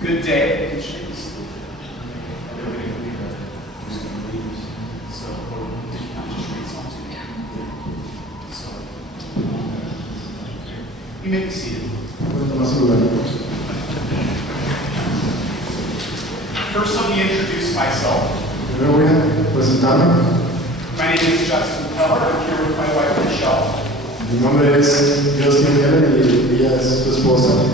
Good day. You may be seated. First, let me introduce myself. Primero voy a presentarme. My name is Justin Keller. I'm here with my wife, Michelle. Mi nombre es Justin Keller y ella es su esposa.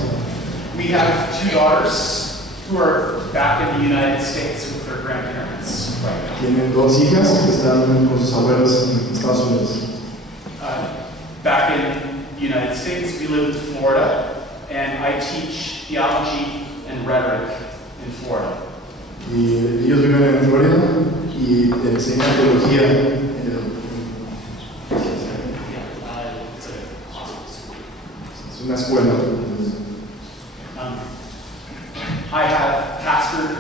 We have two daughters who are back in the United States with their grandparents right now. Tienen dos hijas que están con sus abuelos en Estados Unidos. Back in the United States, we live in Florida, and I teach theology and rhetoric in Florida. Y ellos viven en Florida y enseñan teología. Es una escuela. I have pastored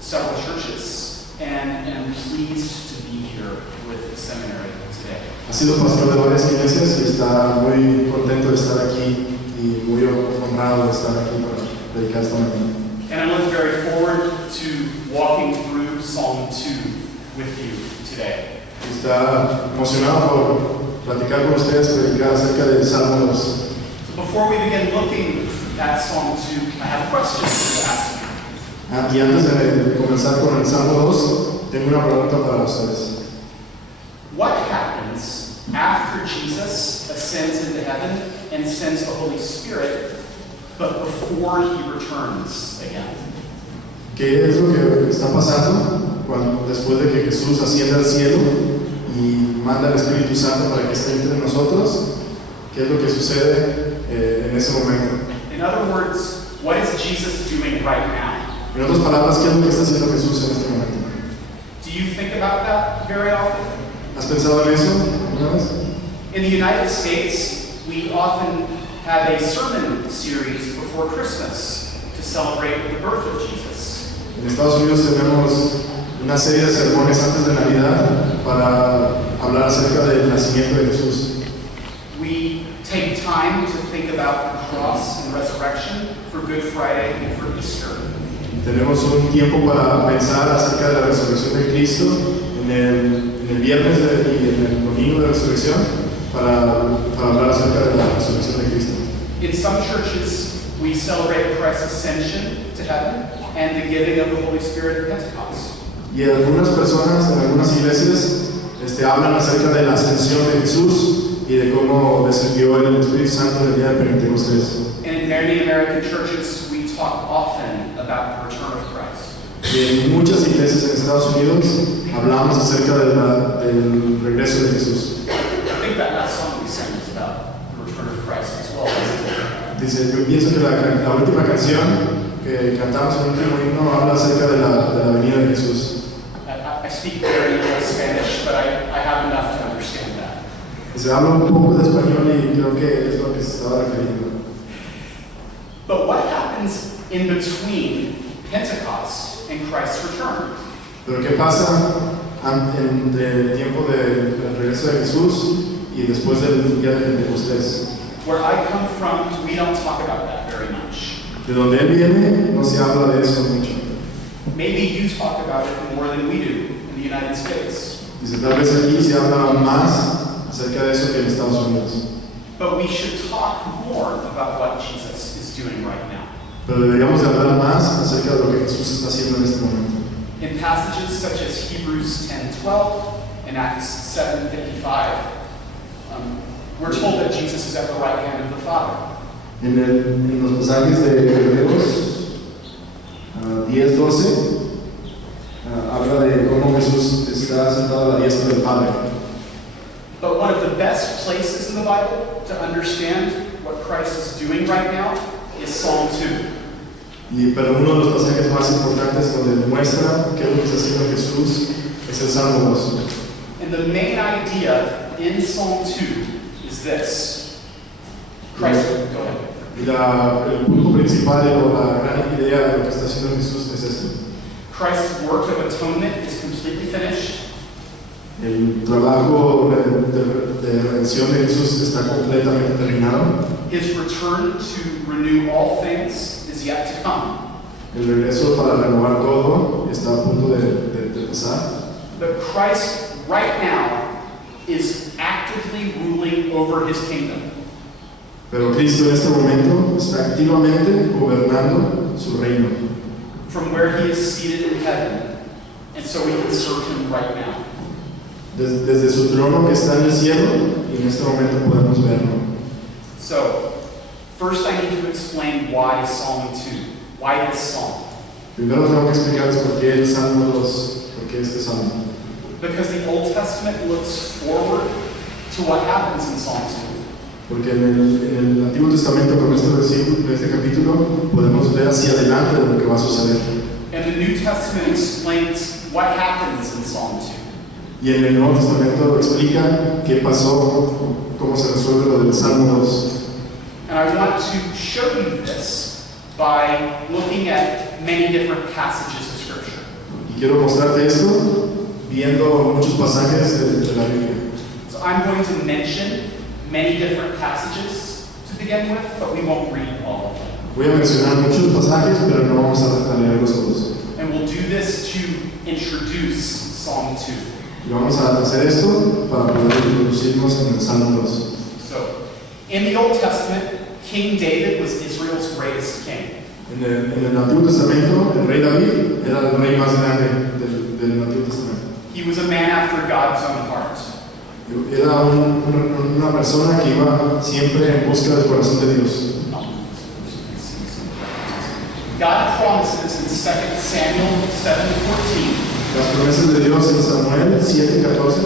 several churches and am pleased to be here with the seminary today. Ha sido pastor de varias iglesias y está muy contento de estar aquí y muy honrado de estar aquí para predicar esta mañana. And I look very forward to walking through Psalm 2 with you today. Está emocionado por platicar con ustedes, predicar acerca del Salmo 2. So before we begin looking at Psalm 2, I have a question to ask you. Y antes de comenzar con el Salmo 2, tengo una pregunta para ustedes. What happens after Jesus ascends into heaven and sends the Holy Spirit, but before he returns again? ¿Qué es lo que está pasando después de que Jesús asciende al cielo y manda al Espíritu Santo para que esté entre nosotros? ¿Qué es lo que sucede en ese momento? In other words, what is Jesus doing right now? En otras palabras, ¿qué es lo que está haciendo Jesús en este momento? Do you think about that very often? ¿Has pensado en eso alguna vez? In the United States, we often have a sermon series before Christmas to celebrate the birth of Jesus. En Estados Unidos tenemos una serie de sermones antes de Navidad para hablar acerca del nacimiento de Jesús. We take time to think about the cross and resurrection for Good Friday and for Easter. Tenemos un tiempo para pensar acerca de la resurrección de Cristo en el viernes y en el domingo de resurrección para hablar acerca de la resurrección de Cristo. In some churches, we celebrate Christ's ascension to heaven and the giving of the Holy Spirit at Pentecost. Y algunas personas en algunas iglesias hablan acerca de la ascensión de Jesús y de cómo descendió el Espíritu Santo en el día de Pentecostés. And in many American churches, we talk often about the return of Christ. Y en muchas iglesias en Estados Unidos hablamos acerca del regreso de Jesús. I think that last song we sang is about the return of Christ as well. Dice, yo pienso que la última canción que cantamos en el último himno habla acerca de la venida de Jesús. I speak very little Spanish, but I have enough to understand that. Dice, hablo un poco de español y creo que es lo que se estaba refiriendo. But what happens in between Pentecost and Christ's return? Pero ¿qué pasa entre el tiempo del regreso de Jesús y después del día de Pentecostés? Where I come from, we don't talk about that very much. De donde él viene no se habla de eso mucho. Maybe you talk about it more than we do in the United States. Dice, tal vez aquí se habla más acerca de eso que en Estados Unidos. But we should talk more about what Jesus is doing right now. Pero deberíamos de hablar más acerca de lo que Jesús está haciendo en este momento. In passages such as Hebrews 10:12 and Acts 7:55, we're told that Jesus is at the right hand of the Father. En los pasajes de Hebreos 10:12 habla de cómo Jesús está sentado a la diestra del Padre. But one of the best places in the Bible to understand what Christ is doing right now is Psalm 2. Pero uno de los pasajes más importantes donde demuestra qué es lo que está haciendo Jesús es el Salmo 2. And the main idea in Psalm 2 is this. Christ, go ahead. Y el punto principal o la gran idea de lo que está haciendo Jesús es esto. Christ's work of atonement is completely finished. El trabajo de redención de Jesús está completamente terminado. His return to renew all things is yet to come. El regreso para renovar todo está a punto de pasar. But Christ right now is actively ruling over his kingdom. Pero Cristo en este momento está activamente gobernando su reino, From where he is seated in heaven, and so we can serve him right now. desde su trono que está en el cielo, y en este momento podemos verlo. So, first I need to explain why Psalm 2. Why this psalm? Primero tengo que explicarles por qué el Salmo 2, por qué este Salmo. Because the Old Testament looks forward to what happens in Psalm 2. Porque en el Antiguo Testamento, con este versículo, en este capítulo, podemos ver hacia adelante de lo que va a suceder. And the New Testament explains what happens in Psalm 2. Y en el Nuevo Testamento explica qué pasó, cómo se resuelve lo del Salmo 2. And I want to show you this by looking at many different passages of Scripture. Y quiero mostrarte esto viendo muchos pasajes de la Biblia. So I'm going to mention many different passages to begin with, but we won't read all of them. Voy a mencionar muchos pasajes, pero no vamos a leerlos todos. And we'll do this to introduce Psalm 2. Y vamos a hacer esto para poder introducirnos en el Salmo 2. So, in the Old Testament, King David was Israel's greatest king. En el Antiguo Testamento, el rey David era el rey más grande del Antiguo Testamento. He was a man after God's own heart. Era una persona que iba siempre en busca del corazón de Dios. God promises in 2 Samuel 7:14 Las promesas de Dios en Samuel 7:14,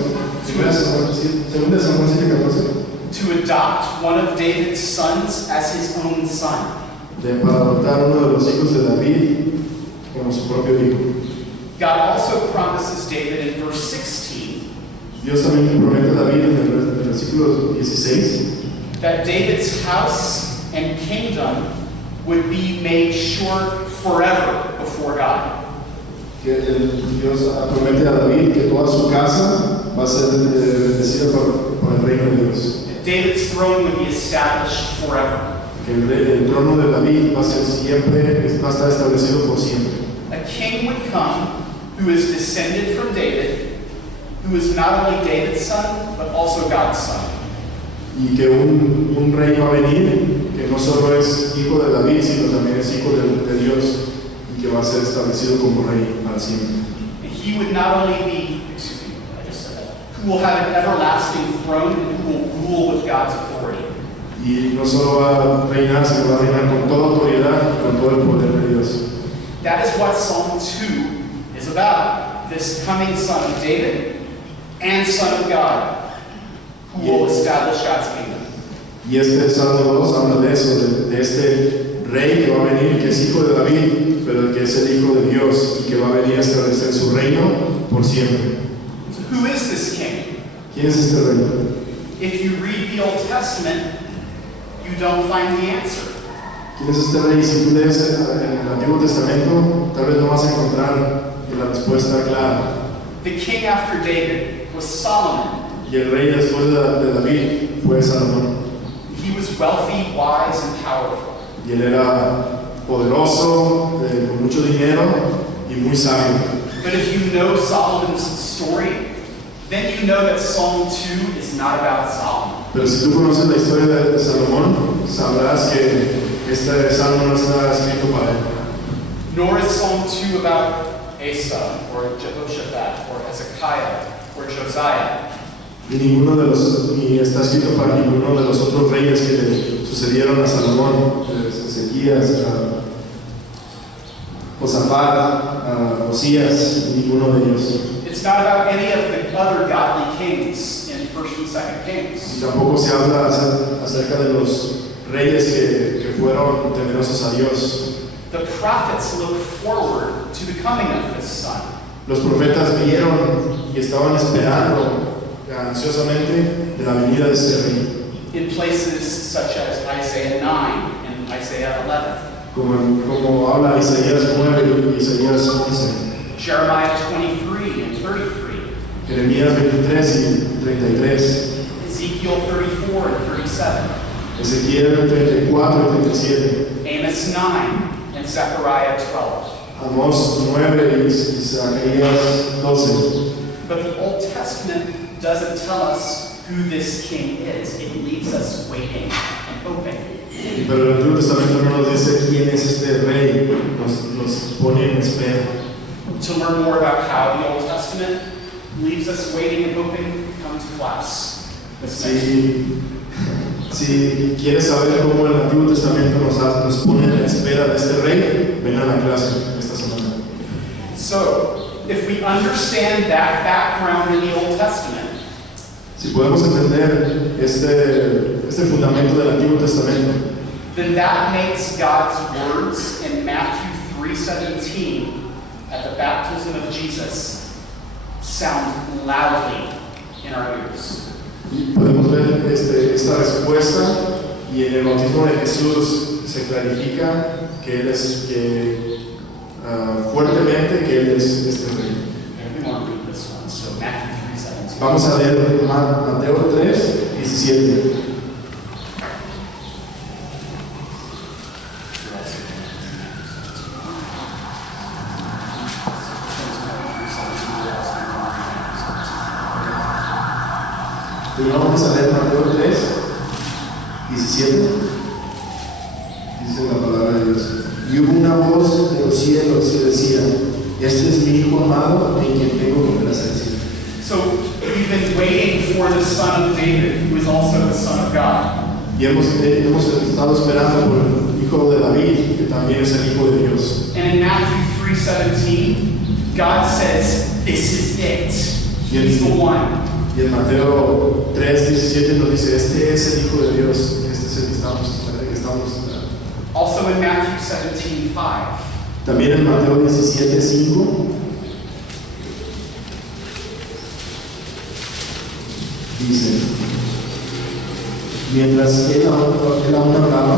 2 Samuel 7:14, to adopt one of David's sons as his own son. para adoptar uno de los hijos de David como su propio hijo. God also promises David in verse 16 Dios también promete a David en el versículo 16 that David's house and kingdom would be made sure forever before God. que Dios promete a David que toda su casa va a ser bendecida por el reino de Dios. David's throne would be established forever. Que el trono de David va a ser siempre, va a estar establecido por siempre. A king would come who is descended from David, who is not only David's son, but also God's son. Y que un rey va a venir que no solo es hijo de David, sino también es hijo de Dios y que va a ser establecido como rey para siempre. And he would not only be, I just said that, who will have an everlasting throne and who will rule with God's authority. Y no solo va a reinar, sino va a reinar con toda autoridad y con todo el poder de Dios. That is what Psalm 2 is about. This coming son of David and son of God who will establish God's kingdom. Y este Salmo 2 habla de eso, de este rey que va a venir, que es hijo de David, pero que es el hijo de Dios y que va a venir a establecer su reino por siempre. So who is this king? ¿Quién es este rey? If you read the Old Testament, you don't find the answer. ¿Quién es este rey? Si tú lees en el Antiguo Testamento, tal vez no vas a encontrar la respuesta clara. The king after David was Solomon. Y el rey después de David fue Salomón. He was wealthy, wise, and powerful. Y él era poderoso, con mucho dinero y muy sabio. But if you know Solomon's story, then you know that Psalm 2 is not about Solomon. Pero si tú conoces la historia de Salomón, sabrás que este salmo no está escrito para él. Nor is Psalm 2 about Asa, or Jehoshaphat, or Hezekiah, or Josiah. Ni está escrito para ninguno de los otros reyes que le sucedieron a Salomón, Ezequías, Josafat, Osías, ninguno de ellos. It's not about any of the other godly kings in 1st and 2nd Kings. Y tampoco se habla acerca de los reyes que fueron temerosos a Dios. The prophets look forward to the coming of this son. Los profetas vieron y estaban esperando ansiosamente de la venida de este rey. In places such as Isaiah 9 and Isaiah 11. Como habla Isaías 9 y Isaías 11. Jeremiah 23 and 33. Jeremías 23 y 33. Ezekiel 34 and 37. Ezequiel 34 y 37. Amos 9 and and Zechariah 12. Amós 9 y Zacarías 12. But the Old Testament doesn't tell us who this king is. It leaves us waiting and hoping. Pero el Antiguo Testamento no nos dice quién es este rey, nos pone en espera. To learn more about how the Old Testament leaves us waiting and hoping, come to class this next week. Si quieres saber cómo el Antiguo Testamento nos pone en la espera de este rey, ven a la clase esta semana. So, if we understand that background in the Old Testament, Si podemos entender este fundamento del Antiguo Testamento, then that makes God's words in Matthew 3:17 at the baptism of Jesus sound loudly in our ears. y podemos ver esta respuesta, y en el bautismo de Jesús se clarifica que Él es, fuertemente que Él es este rey. And we want to read this one. So Matthew 3:17. Vamos a leer Mateo 3:17. Pero vamos a leer Mateo 3:17. Dice la palabra de Dios. Y hubo una voz de los cielos que decía: este es mi Hijo amado, en quien tengo complacencia. So we've been waiting for the Son of David, who is also the Son of God. Y hemos estado esperando por el Hijo de David, que también es el Hijo de Dios. And in Matthew 3:17, God says, "This is it. He's the one." Y en Mateo 3:17 nos dice: este es el Hijo de Dios, este es el que estamos esperando. Also in Matthew 17:5. También en Mateo 17:5 dice: mientras él aún hablaba,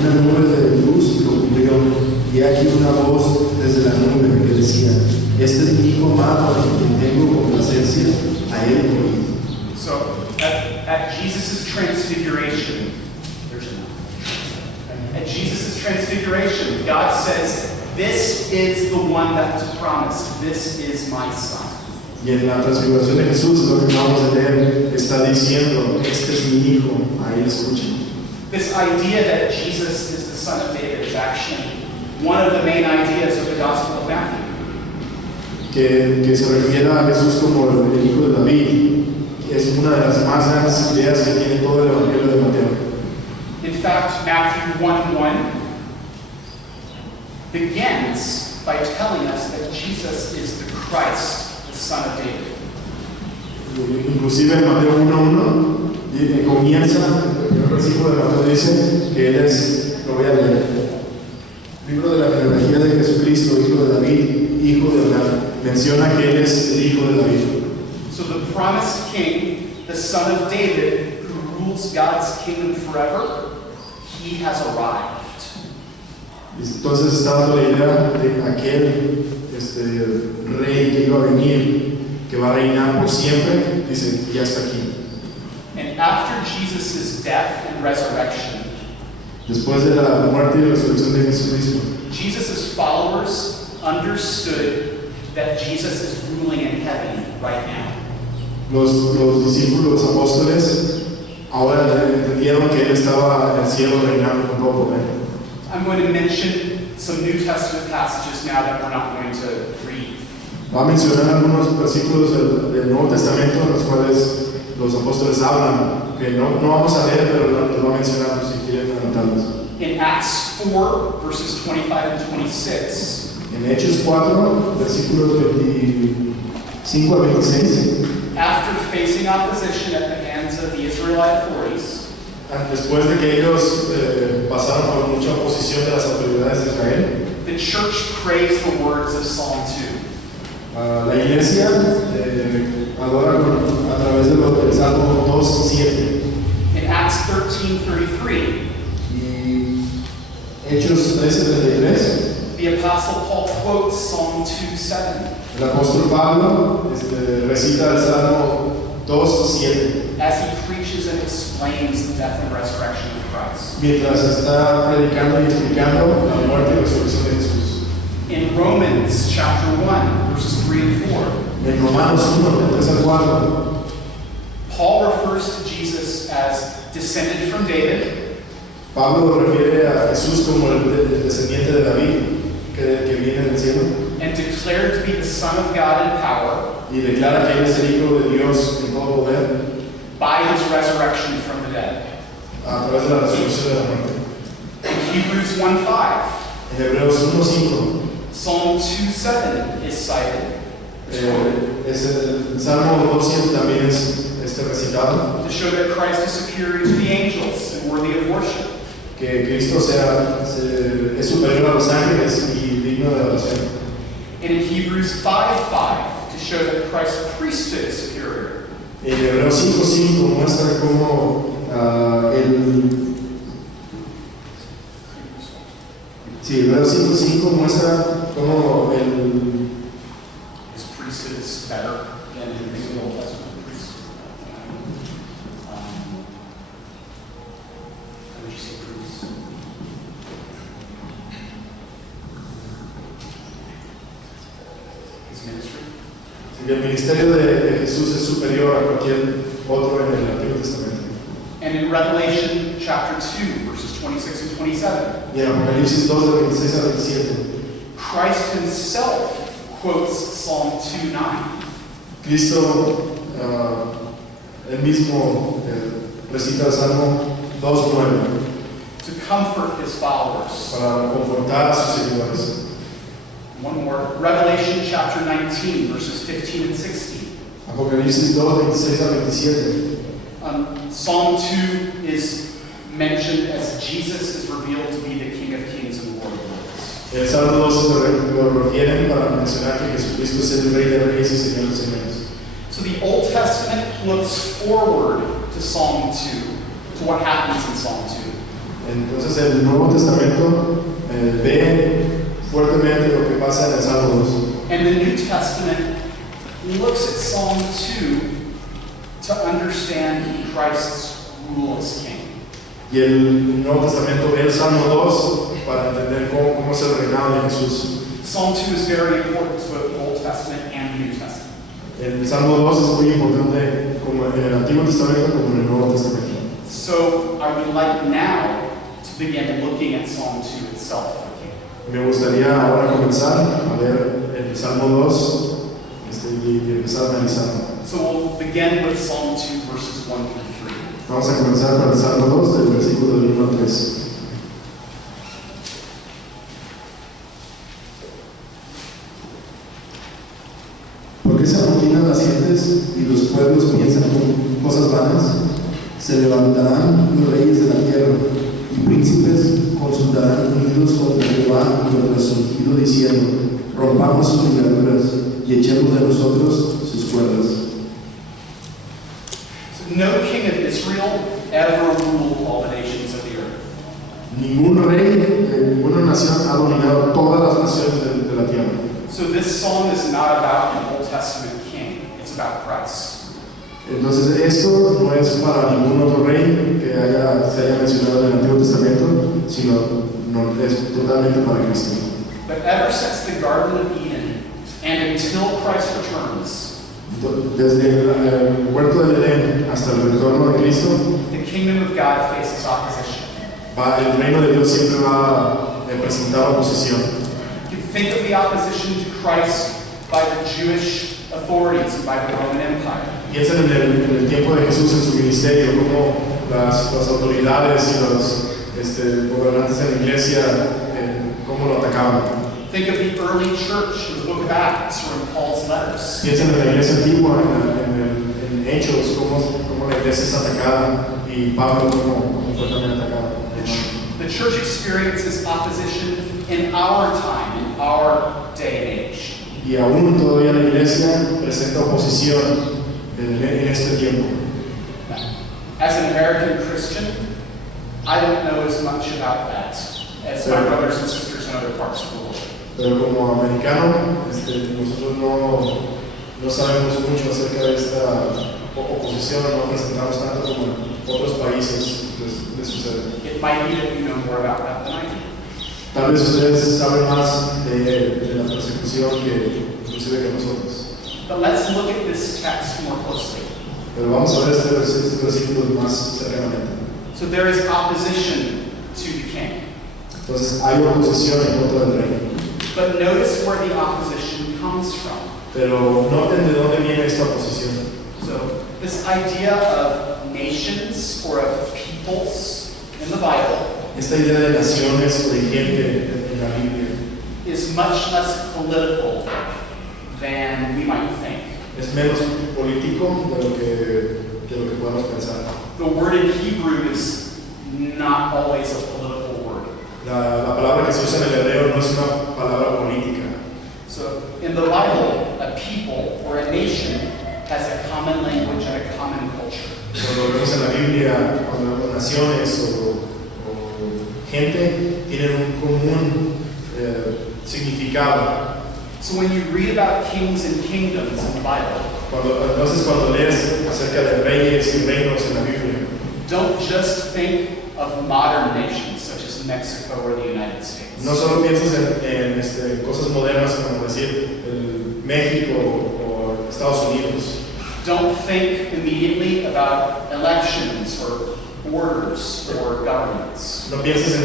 una nube de luz lo cubrió, y aquí una voz desde la nube que decía: este es mi Hijo amado, en quien tengo complacencia, a él oíd. So at Jesus' transfiguration, at Jesus' transfiguration, God says, "This is the one that was promised. This is my Son." Y en la transfiguración de Jesús, lo que acabamos de leer, está diciendo: este es mi Hijo, a él escuchen. This idea that Jesus is the Son of David is actually one of the main ideas of the Gospel of Matthew. Que se refiere a Jesús como el Hijo de David, que es una de las más grandes ideas que tiene todo el Evangelio de Mateo. In fact, Matthew 1:1 begins by telling us that Jesus is the Christ, the Son of David. Inclusive en Mateo 1:1 comienza, el primer versículo de Mateo dice que Él es, lo voy a leer, libro de la genealogía de Jesucristo, hijo de David, hijo de Abraham, menciona que Él es el hijo de David. So the promised king, the Son of David, who rules God's kingdom forever, he has arrived. Entonces está dando la idea de aquel rey que iba a venir, que va a reinar por siempre, dice: ya está aquí. And after Jesus' death and resurrection, Después de la muerte y resurrección de Jesucristo, Jesus' followers understood that Jesus is ruling in heaven right now. los discípulos, los apóstoles, ahora entendieron que Él estaba en el cielo reinando con todo poder. I'm going to mention some New Testament passages now that we're not going to read. Va a mencionar algunos versículos del Nuevo Testamento en los cuales los apóstoles hablan, que no vamos a leer, pero los va a mencionar si quieren anotarlos. In Acts 4, verses 25 and 26, En Hechos 4, versículos 25 a 26, after facing opposition at the hands of the Israelite authorities, después de que ellos pasaron por mucha oposición de las autoridades de Israel, the church prays the words of Psalm 2. la iglesia adora a través del Salmo 2:7. In Acts 13:33, Y Hechos 13:33, the Apostle Paul quotes Psalm 2:7 el apóstol Pablo recita el Salmo 2:7 as he preaches and explains the death and resurrection of Christ. mientras está predicando y explicando la muerte y resurrección de In Romans chapter 1, verses 3 and 4, En Romanos 1, del 3 al 4, Paul refers to Jesus as descended from David, Pablo refiere a Jesús como el descendiente de David, que viene del cielo, and declared to be the Son of God in power y declara que Él es el Hijo de Dios en todo poder, by his resurrection from the dead. a través de la resurrección de la muerte. In Hebrews 1:5, En Hebreos 1:5, Psalm 2:7 is cited es el Salmo 200 también es recitado, to show that Christ is superior to the angels and worthy of worship. que Cristo es superior a los ángeles y digno de adoración. And in Hebrews 5:5 to show that Christ's priesthood is superior. En Hebreos 5:5 muestra cómo Hebreos 5:5 muestra cómo His priesthood is better than in the Old Testament priesthood. How would you say priest? His ministry. el ministerio de Jesús es superior a cualquier otro en el Antiguo Testamento. And in Revelation chapter 2, verses 26 and 27, Y en Apocalipsis 2, del 26 al 27, Christ himself quotes Psalm 2:9. Cristo, él mismo recita el Salmo 2:9 to comfort his followers. para confortar a sus seguidores. One more, Revelation chapter 19, verses 15 and 16. Apocalipsis 2, 26 al 27. Psalm 2 is mentioned as Jesus is revealed to be the King of Kings and Lord of Lords. El Salmo 2 lo refieren para mencionar que Jesucristo es el Rey de Reyes y Señor de Señores. So the Old Testament looks forward to Psalm 2, to what happens in Psalm 2. Entonces el Nuevo Testamento ve fuertemente lo que pasa en el Salmo 2. And the New Testament looks at Psalm 2 to understand Christ's rule as King. Y el Nuevo Testamento ve el Salmo 2 para entender cómo es el reinado de Jesús. Psalm 2 is very important to both the Old Testament and the New Testament. El Salmo 2 es muy importante como en el Antiguo Testamento como en el Nuevo Testamento. So I would like now to begin looking at Psalm 2 itself with you. Me gustaría ahora comenzar a ver el Salmo 2 y empezar a analizarlo. So we'll begin with Psalm 2, verses 1 through 3. Vamos a comenzar con el Salmo 2 del versículo del 1 al 3. Porque se amotinan las gentes y los pueblos piensan con cosas vanas, se levantarán los reyes de la tierra y príncipes consultarán unidos contra Jehová y contra su ungido diciendo: rompamos sus ligaduras y echemos de nosotros sus cuerdas. So no king of Israel ever ruled all the nations of the earth. Ningún rey de ninguna nación ha dominado todas las naciones de la tierra. So this psalm is not about an Old Testament king. It's about Christ. Entonces esto no es para ningún otro rey que se haya mencionado en el Antiguo Testamento, sino es totalmente para Cristo. But ever since the Garden of Eden and until Christ returns, Desde el huerto del Edén hasta el retorno de Cristo, the kingdom of God faces opposition. el reino de Dios siempre va a presentar oposición. You can think of the opposition to Christ by the Jewish authorities and by the Roman Empire. Piensen en el tiempo de Jesús en su ministerio, cómo las autoridades y los gobernantes en la iglesia, cómo lo atacaban. Think of the early church in the book of Acts or in Paul's letters. Piensen en la iglesia antigua, en Hechos, cómo la iglesia es atacada y Pablo cómo fue también atacado. The church experiences opposition in our time, in our day and age. Y aún todavía la iglesia presenta oposición en este tiempo. As an American Christian, I don't know as much about that as my brothers and sisters in other parts of the world. Pero como americano, nosotros no sabemos mucho acerca de esta oposición, no presentamos tanto como en otros países les sucede. It might be that you know more about that than I do. Tal vez ustedes saben más de la posición que inclusive que nosotros. But let's look at this text more closely. Pero vamos a ver este versículo más cercanamente. So there is opposition to the king. Entonces hay oposición en contra del rey. But notice where the opposition comes from. Pero noten de dónde viene esta oposición. So this idea of nations or of peoples in the Bible Esta idea de naciones o de gente en la Biblia is much less political than we might think. es menos político de lo que podemos pensar. The word in Hebrew is not always a political word. La palabra que se usa en el hebreo no es una palabra política. So in the Bible, a people or a nation has a common language and a common culture. Cuando vemos en la Biblia, cuando vemos naciones o gente, tienen un común significado. So when you read about kings and kingdoms in the Bible, Entonces cuando lees acerca de reyes y reinos en la Biblia, don't just think of modern nations such as Mexico or the United States. no solo piensas en cosas modernas como decir México o Estados Unidos. Don't think immediately about elections or borders or governments. No pienses en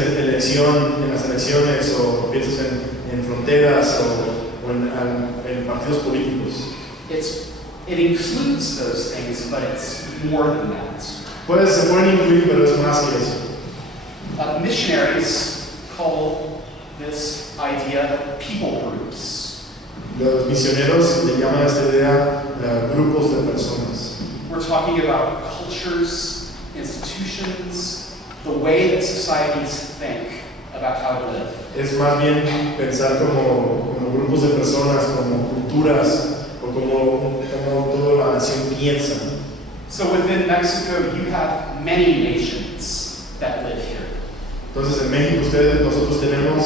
las elecciones o pienses en fronteras o en partidos políticos. It includes those things, but it's more than that. Se pueden incluir, pero es más que eso. Missionaries call this idea people groups. Los misioneros le llaman a esta idea grupos de personas. We're talking about cultures, institutions, the way that societies think about how to live. Es más bien pensar como grupos de personas, como culturas o como toda la nación piensa. So within Mexico, you have many nations that live here. Entonces en México nosotros tenemos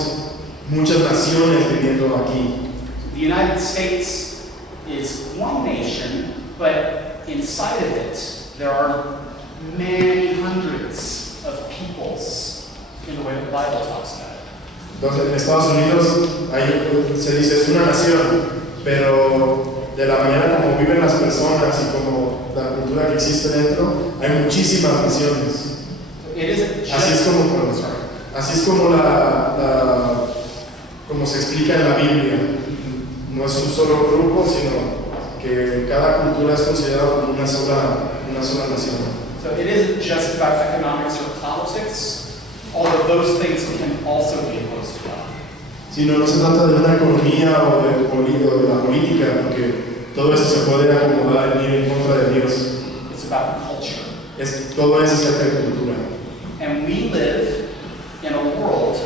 muchas naciones viviendo aquí. The United States is one nation, but inside of it, there are many hundreds of peoples in the way the Bible talks about it. Entonces en Estados Unidos se dice es una nación, pero de la manera como viven las personas y como la cultura que existe dentro, hay muchísimas naciones. It isn't just, Así es como como se explica en la Biblia. No es un solo grupo, sino que cada cultura es considerada como una sola nación. So it isn't just about economics or politics, although those things can also be opposed to God. Sino no se trata de una economía o de la política, porque todo eso se puede acomodar y ir en contra de Dios. It's about culture. Todo es acerca de cultura. And we live in a world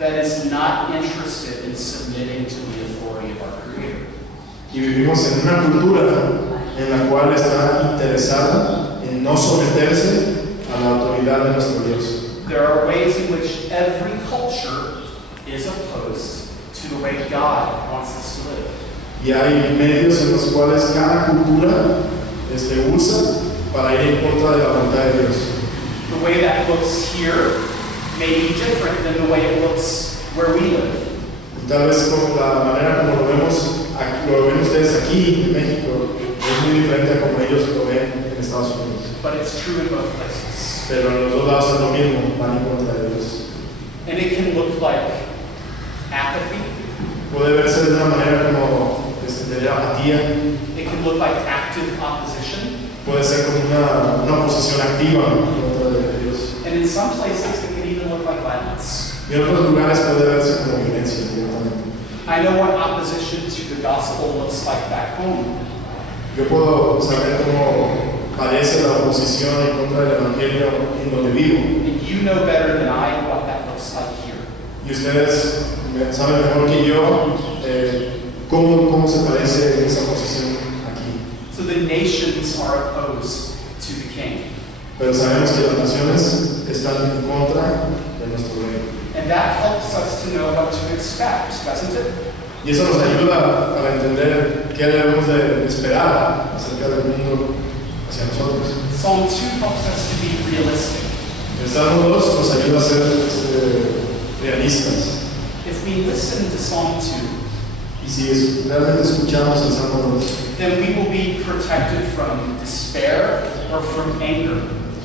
that is not interested in submitting to the authority of our Creator. Y vivimos en una cultura en la cual está interesada en no someterse a la autoridad de nuestro Dios. There are ways in which every culture is opposed to the way God wants us to live. Y hay medios en los cuales cada cultura usa para ir en contra de la voluntad de Dios. The way that looks here may be different than the way it looks where we live. Y tal vez como la manera como lo ven ustedes aquí en México es muy diferente a como ellos lo ven en Estados Unidos. But it's true in both places. Pero en los dos lados es lo mismo, van en contra de Dios. And it can look like apathy. Puede verse de una manera como tener apatía. It can look like active opposition. Puede ser como una oposición activa en contra de Dios. And in some places, it can even look like violence. Y en otros lugares puede verse como violencia directamente. I know what opposition to the gospel looks like back home. Yo puedo saber cómo parece la oposición en contra del Evangelio en donde vivo. And you know better than I what that looks like here. Y ustedes saben mejor que yo cómo se parece esa oposición aquí. So the nations are opposed to the king. Pero sabemos que las naciones están en contra de nuestro rey. And that helps us to know what to expect, doesn't it? Y eso nos ayuda para entender qué debemos de esperar acerca del mundo hacia nosotros. Psalm 2 helps us to be realistic. El Salmo 2 nos ayuda a ser realistas. If we listen to Psalm 2, Y si realmente escuchamos el Santo Voz, then we will be protected from despair or from anger.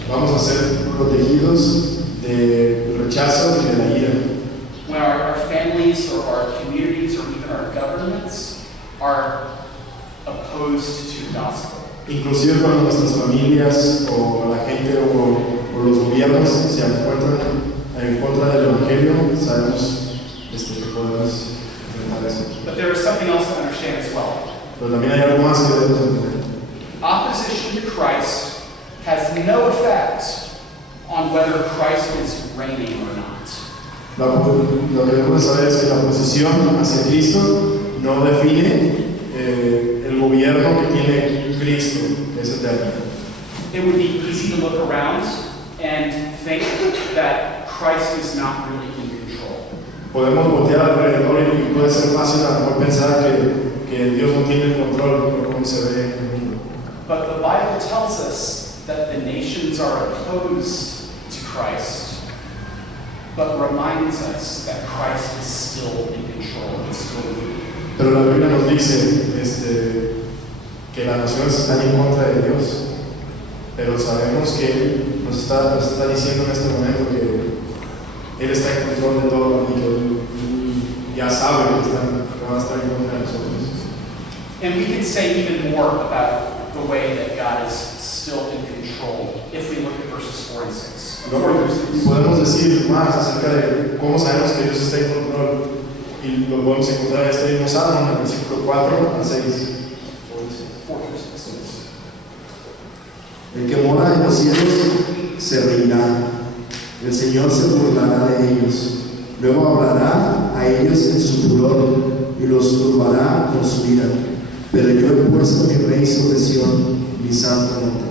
vamos a ser protegidos del rechazo y de la ira. When our families or our communities or even our governments are opposed to the gospel. Inclusive cuando nuestras familias o la gente o los gobiernos se encuentran en contra del Evangelio, sabemos que podemos enfrentar eso. But there is something else to understand as well. Pero también hay algo más que debemos entender. Opposition to Christ has no effect on whether Christ is reigning or not. Lo que debemos saber es que la oposición hacia Cristo no define el gobierno que tiene Cristo, que es eterno. It would be easy to look around and think that Christ is not really in control. Podemos voltear alrededor y puede ser fácil a lo mejor pensar que Dios no tiene el control por cómo se ve en el mundo. But the Bible tells us that the nations are opposed to Christ, but reminds us that Christ is still in control, and still ruling. Pero la Biblia nos dice que las naciones están en contra de Dios, pero sabemos que Él nos está diciendo en este momento que Él está en control de todo y que Él ya sabe que va a estar en contra de nosotros. And we can say even more about the way that God is still in control if we look at verses 4 and 6. Y podemos decir más acerca de cómo sabemos que Dios está en control, y lo podemos encontrar en este mismo Salmo, en el versículo 4 al 6. 4 through 6. El que mora en los cielos se reirá, el Señor se burlará de ellos, luego hablará a ellos en su furor y los turbará con su ira. Pero yo he puesto mi rey sobre Sión, mi santo monte.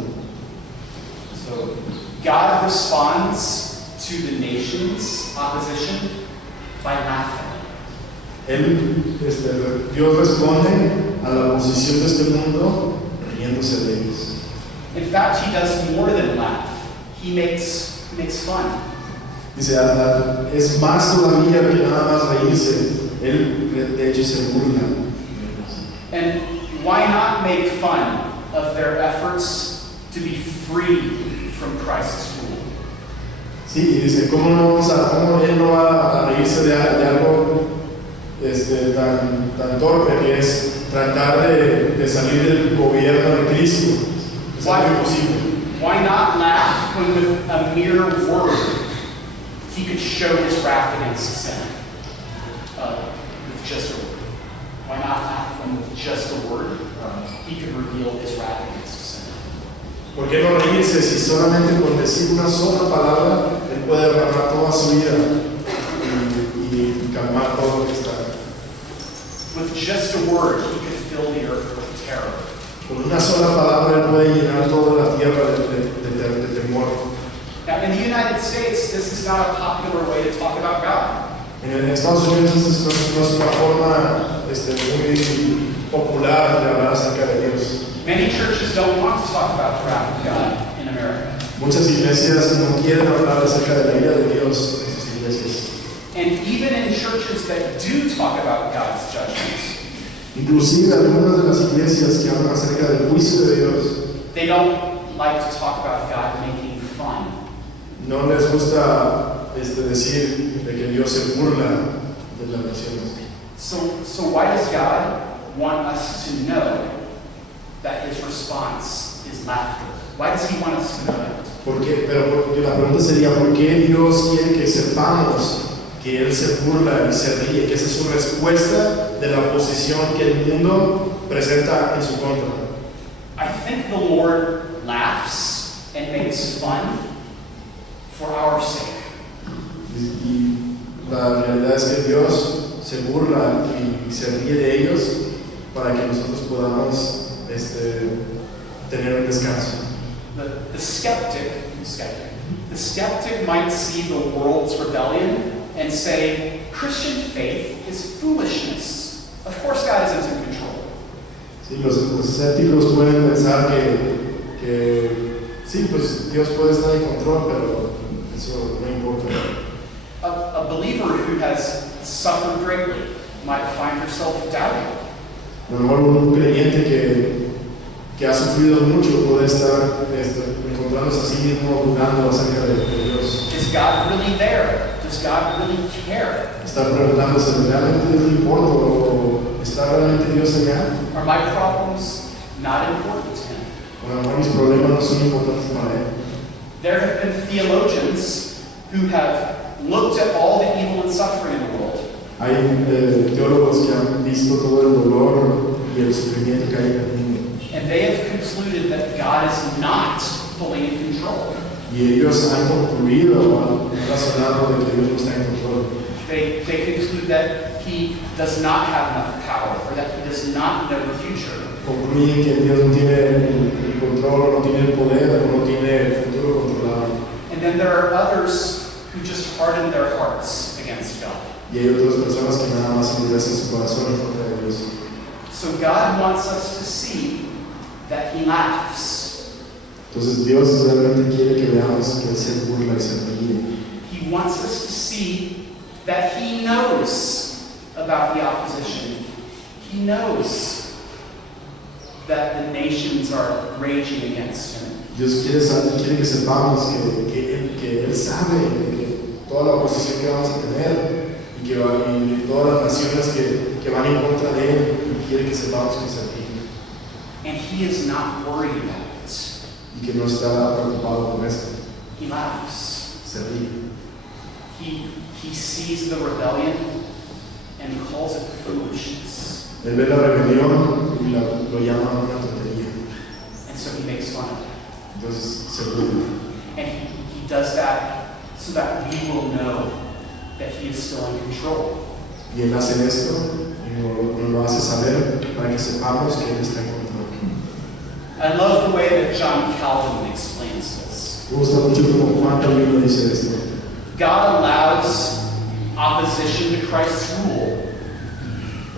So God responds to the nation's opposition by laughing. Dios responde a la oposición de este mundo riéndose de ellos. In fact, he does more than laugh. He makes fun. Dice, es más todavía que nada más reírse. Él de hecho se burla. And why not make fun of their efforts to be free from Christ's rule? Sí, y dice, ¿cómo él no va a reírse de algo tan torpe que es tratar de salir del gobierno de Cristo? Es algo imposible. Why not laugh when with a mere word he could show his wrath against sin? With just a word. Why not laugh when with just a word he could reveal his wrath against sin? ¿Por qué no reírse si solamente con decir una sola palabra él puede derramar toda su ira y calmar todo lo que está? With just a word he could fill the earth with terror. Con una sola palabra él puede llenar toda la tierra de temor. Now, in the United States, this is not a popular way to talk about God. En Estados Unidos esta no es una forma muy popular de hablar acerca de Dios. Many churches don't want to talk about the wrath of God in America. Muchas iglesias no quieren hablar acerca de la ira de Dios en sus iglesias. And even in churches that do talk about God's judgments, Inclusive algunas de las iglesias que hablan acerca del juicio de Dios they don't like to talk about God making fun. no les gusta decir de que Dios se burla de las naciones. So why does God want us to know that his response is laughter? Why does he want us to know that? Pero la pregunta sería, ¿por qué Dios quiere que sepamos que Él se burla y se ríe? Que esa es su respuesta de la oposición que el mundo presenta en su contra. I think the Lord laughs and makes fun for our sake. Y la realidad es que Dios se burla y se ríe de ellos para que nosotros podamos tener un descanso. The skeptic might see the world's rebellion and say, Christian faith is foolishness. Of course God isn't in control. Sí, los escépticos pueden pensar que sí, pues Dios puede estar en control, pero eso no importa. A believer who has suffered greatly might find herself doubting A lo mejor un creyente que ha sufrido mucho puede estar encontrándose a sí mismo dudando acerca de Dios. Is God really there? Does God really care? Está preguntándose, ¿realmente Dios le importa o está realmente Dios allá? Are my problems not important to him? O a lo mejor mis problemas no son importantes para Él. There have been theologians who have looked at all the evil and suffering in the world, Hay teólogos que han visto todo el dolor y el sufrimiento que hay en el mundo. and they have concluded that God is not fully in control. Y ellos han concluido o han razonado de que Dios no está en control. They conclude that he does not have enough power, or that he does not know the future. Concluyen que Dios no tiene el control, o no tiene el poder, o no tiene el futuro controlado. And then there are others who just harden their hearts against God. Y hay otras personas que nada más endurecen su corazón en contra de Dios. So God wants us to see that he laughs. Entonces Dios realmente quiere que veamos que Él se burla y se ríe. He wants us to see that he knows about the opposition. He knows that the nations are raging against him. Dios quiere que sepamos que Él sabe de que toda la oposición que vamos a tener y todas las naciones que van en contra de Él, y quiere que sepamos que se ríe And he is not worried about it. y que no está preocupado por esto. He laughs. Se ríe. He sees the rebellion and calls it foolishness. Él ve la rebelión y lo llama una tontería. And so he makes fun of it. Entonces se burla. And he does that so that we will know that he is still in control. Y Él hace esto y nos lo hace saber para que sepamos que Él está en control. I love the way that John Calvin explains this. Me gusta mucho como Juan Calvino dice esto. God allows opposition to Christ's rule,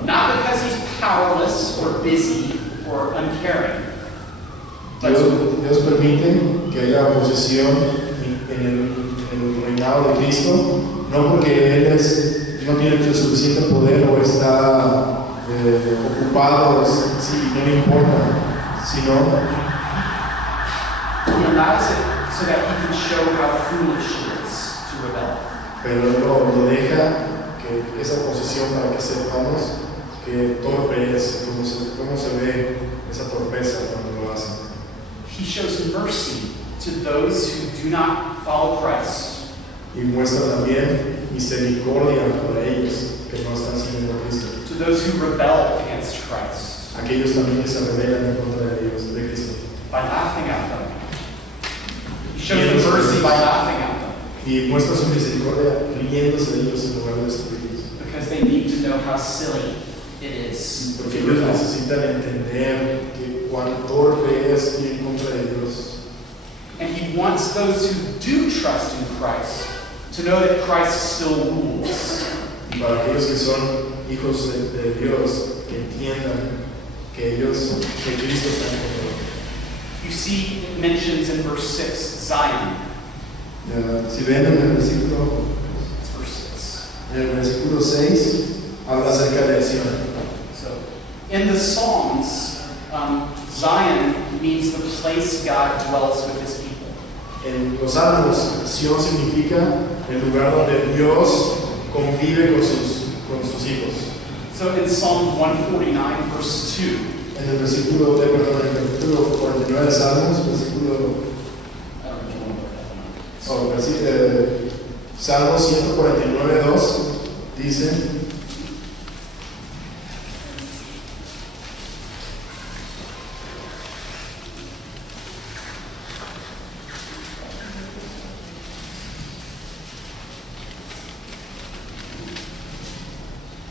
not because he's powerless or busy or uncaring, but Dios permite que haya oposición en el reinado de Cristo, no porque Él no tiene el suficiente poder o está ocupado, sí, no le importa, sino he allows it so that he can show how foolish it is to rebel. pero Él lo deja que esa oposición para que sepamos que torpe es, cómo se ve esa torpeza cuando lo hace. He shows mercy to those who do not follow Christ. Y muestra también misericordia para ellos que no están siguiendo a Cristo. To those who rebel against Christ Aquellos también que se rebelan en contra de Dios, de Cristo. by laughing at them. He shows them mercy by laughing at them Y muestra su misericordia riéndose de ellos en lugar de destruirlos. because they need to know how silly it is. Porque ellos necesitan entender que cuán torpe es ir en contra de Dios. And he wants those who do trust in Christ to know that Christ still rules. Y para aquellos que son hijos de Dios, que entiendan que Cristo está en control. You see, it mentions in verse 6 Zion. Si ven en el versículo It's verse 6. En el versículo 6 habla acerca de Sion. So, in the Psalms, Zion means the place God dwells with his people. En los Salmos, Sion significa el lugar donde Dios convive con sus hijos. So in Psalm 149, verse 2, En el versículo, en el capítulo 49 de Salmos, versículo, I don't know if you want to look at that one. Salmos 149, 2, dice: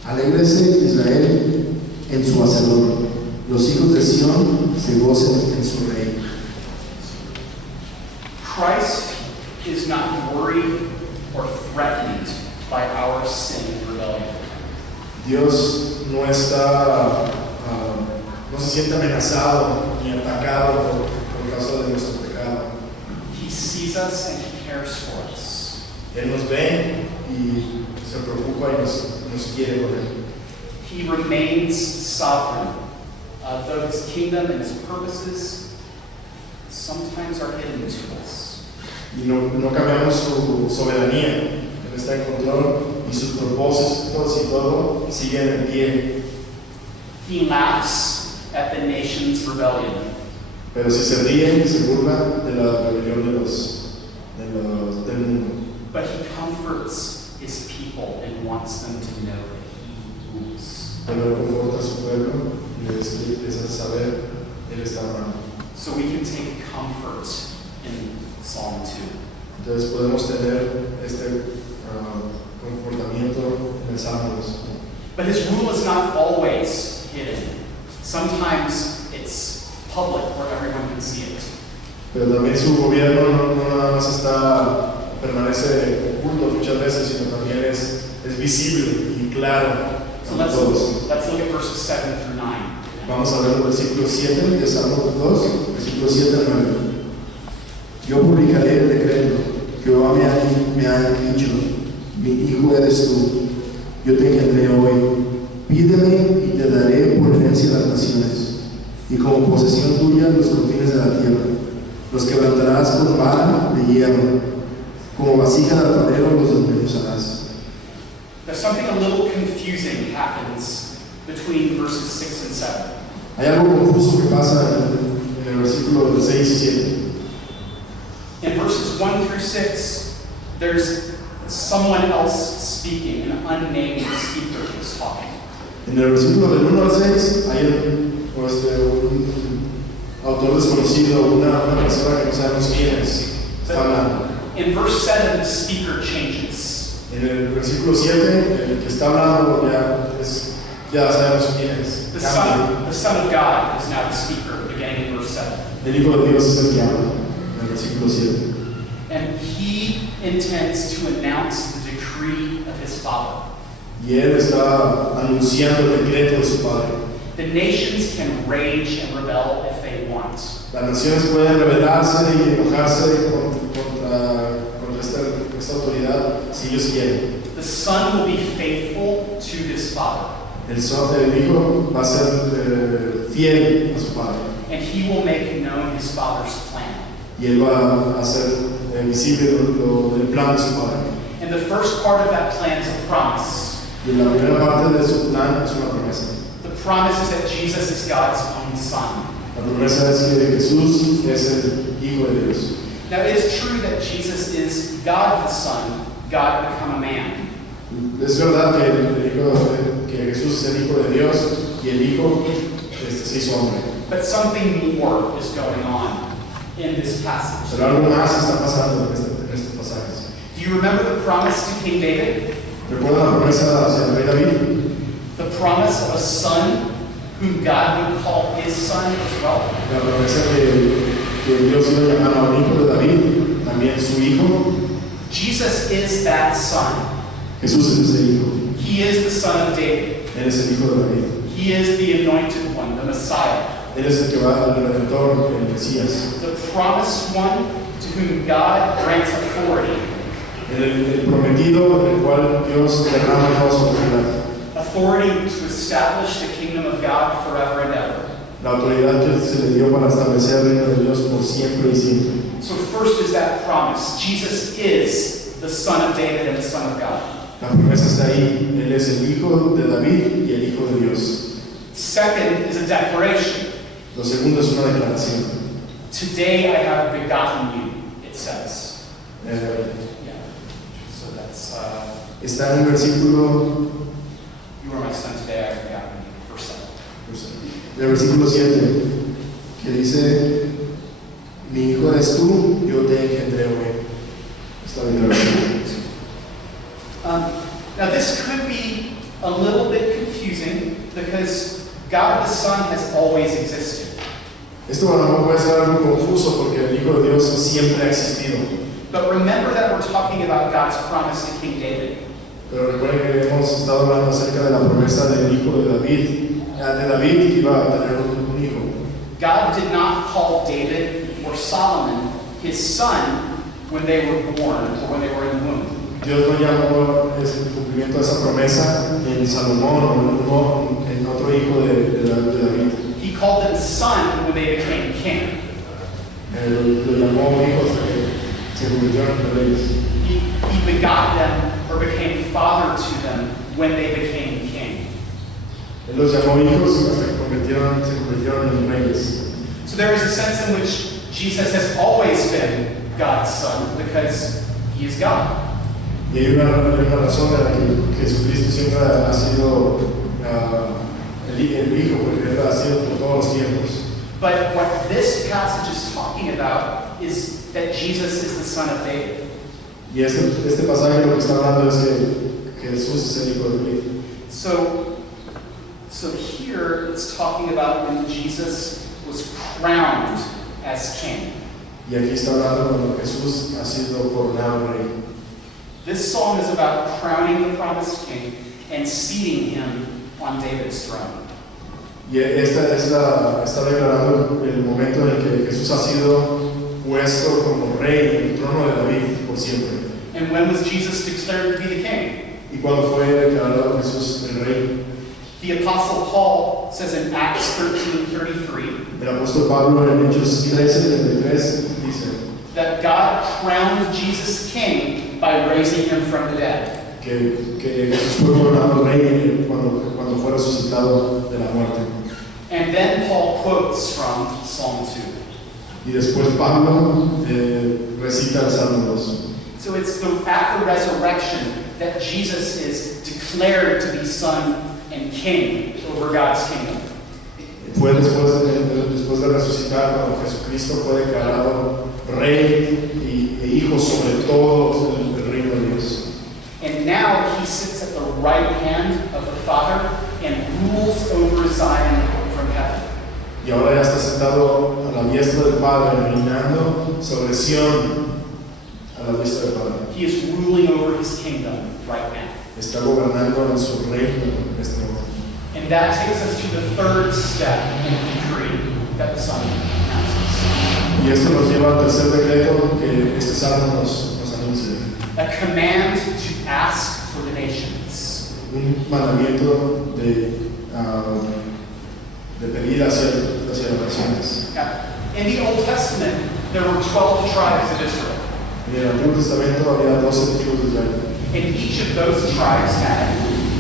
Alégrese Israel en su hacedor, los hijos de Sión se gocen en su rey. Christ is not worried or threatened by our sin and rebellion. Dios no está, no se siente amenazado ni atacado por causa de nuestro pecado. He sees us and he cares for us. Él nos ve y se preocupa y nos quiere con Él. He remains sovereign though his kingdom and his purposes sometimes are hidden to us. Y no cambiamos su soberanía. Él está en control y sus propósitos y todo siguen en pie. He laughs at the nation's rebellion, Pero si se ríen y se burlan de la rebelión del mundo. but he comforts his people and wants them to know that he rules. Pero él conforta a su pueblo y les hace saber él está hablando. So we can take comfort in Psalm 2. Entonces podemos tener este comportamiento en el Salmo 2. But his rule is not always hidden. Sometimes it's public where everyone can see it. Pero también su gobierno no nada más permanece oculto muchas veces, sino también es visible y claro So para todos. let's look at verses 7 through 9. Vamos a ver el versículo 7 de Salmo 2, versículo 7 al 9. Yo publicaré el decreto. Jehová me ha dicho, mi hijo eres tú, yo te engendré hoy. Pídeme y te daré por herencia las naciones, y como posesión tuya los confines de la tierra. Los quebrantarás con vara de hierro, como vasija de alfarero los desmenuzarás. There's something a little confusing happens between verses 6 and 7. Hay algo confuso que pasa en el versículo 6 y 7. In verses 1 through 6, there's someone else speaking, an unnamed speaker is talking. En el versículo del 1 al 6 hay un autor desconocido, una persona que no sabemos quién es, está hablando. In verse 7, the speaker changes. En el versículo 7, el que está hablando ya sabemos quién es. The Cambia. Son of God is now the speaker, beginning in verse 7. El Hijo de Dios es el que habla, en el versículo 7. And he intends to announce the decree of his Father. Y él está anunciando el decreto de su Padre. The nations can rage and rebel if they want. Las naciones pueden rebelarse y enojarse contra esta autoridad si ellos quieren. The Son will be faithful to his Father, El Hijo va a ser fiel a su Padre. and he will make known his Father's plan. Y él va a hacer visible el plan de su Padre. And the first part of that plan is a promise. Y la primera parte de su plan es una promesa. The promise is that Jesus is God's own Son. La promesa es que Jesús es el Hijo de Dios. Now, it is true that Jesus is God the Son, God become a man. Es verdad que Jesús es el Hijo de Dios y el Hijo se hizo hombre. But something more is going on in this passage. Pero algo más está pasando en estos pasajes. Do you remember the promise to King David? ¿Recuerdan la promesa hacia el rey David? The promise of a son whom God would call his son as well? La promesa que Dios iba a llamar a un hijo de David, también su hijo. Jesus is that son. Jesús es ese hijo. He is the son of David. Él es el hijo de David. He is the anointed one, the Messiah. Él es el que va al Redentor, el Mesías. The promised one to whom God grants authority. El prometido, el cual Dios derrama toda su autoridad. Authority to establish the kingdom of God forever and ever. La autoridad que se le dio para establecer el reino de Dios por siempre y siempre. So first is that promise. Jesus is the son of David and the son of God. La promesa está ahí. Él es el hijo de David y el hijo de Dios. Second is a declaration. Lo segundo es una declaración. Today I have begotten you, it says. Eh, Yeah. So that's, está en el versículo, you are my son, today I have begotten you, verse 7. en el versículo 7, que dice, mi hijo eres tú, yo te engendré hoy. Está bien el versículo. Now this could be a little bit confusing because God the Son has always existed. Esto a lo mejor puede ser algo confuso porque el Hijo de Dios siempre ha existido. But remember that we're talking about God's promise to King David. Pero recuerden que hemos estado hablando acerca de la promesa del hijo de David que iba a tener un hijo. God did not call David or Solomon his son when they were born or when they were in the womb. Dios no llamó el cumplimiento de esa promesa en Salomón o en otro hijo de David. He called them son when they became king. Lo llamó hijo hasta que se convirtieron en reyes. He begot them or became father to them when they became king. Él los llamó hijos hasta que se convirtieron en reyes. So there is a sense in which Jesus has always been God's son because he is God. Y hay una razón en la que Jesucristo siempre ha sido el hijo, porque él ha sido por todos los tiempos. But what this passage is talking about is that Jesus is the son of David. Y este pasaje lo que está hablando es que Jesús es el hijo de David. So here it's talking about when Jesus was crowned as king. Y aquí está hablando cuando Jesús ha sido coronado rey. This psalm is about crowning the promised king and seating him on David's throne. Y esta está declarando el momento en el que Jesús ha sido puesto como rey en el trono de David por siempre. And when was Jesus declared to be the king? ¿Y cuando fue declarado Jesús el rey? The Apostle Paul says in Acts 13:33 El apóstol Pablo en Hechos 13:33 dice that God crowned Jesus king by raising him from the dead. que Jesús fue coronado rey cuando fue resucitado de la muerte. And then Paul quotes from Psalm 2. Y después Pablo recita el Salmo 2. So it's at the resurrection that Jesus is declared to be son and king over God's kingdom. Fue después de resucitar cuando Jesucristo fue declarado rey e hijo sobre todo el reino de Dios. And now he sits at the right hand of the Father and rules over Zion from heaven. Y ahora ya está sentado a la diestra del Padre, reinando sobre Sión a la diestra del Padre. He is ruling over his kingdom right now. Está gobernando en su reino en este momento. And that takes us to the third step in the decree that the Son announces. Y esto nos lleva al tercer decreto que este salmo nos anuncia. A command to ask for the nations. Un mandamiento de pedir hacia las naciones. Now, in the Old Testament, there were 12 tribes of Israel. En el Antiguo Testamento había 12 tribus de Israel. And each of those tribes had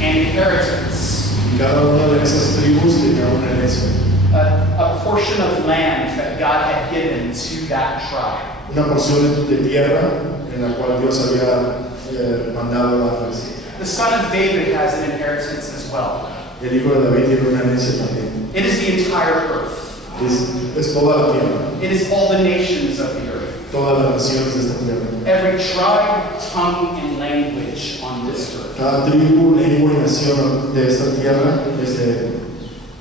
an inheritance, Y cada una de esas tribus tenía una herencia. a portion of land that God had given to that tribe. Una porción de tierra en la cual Dios había mandado darles. The son of David has an inheritance as well. El hijo de David tiene una herencia también. It is the entire earth. Es toda la tierra, It is all the nations of the earth. todas las naciones de esta tierra. Every tribe, tongue, and language on this earth. Cada tribu, lengua y nación de esta tierra es de él.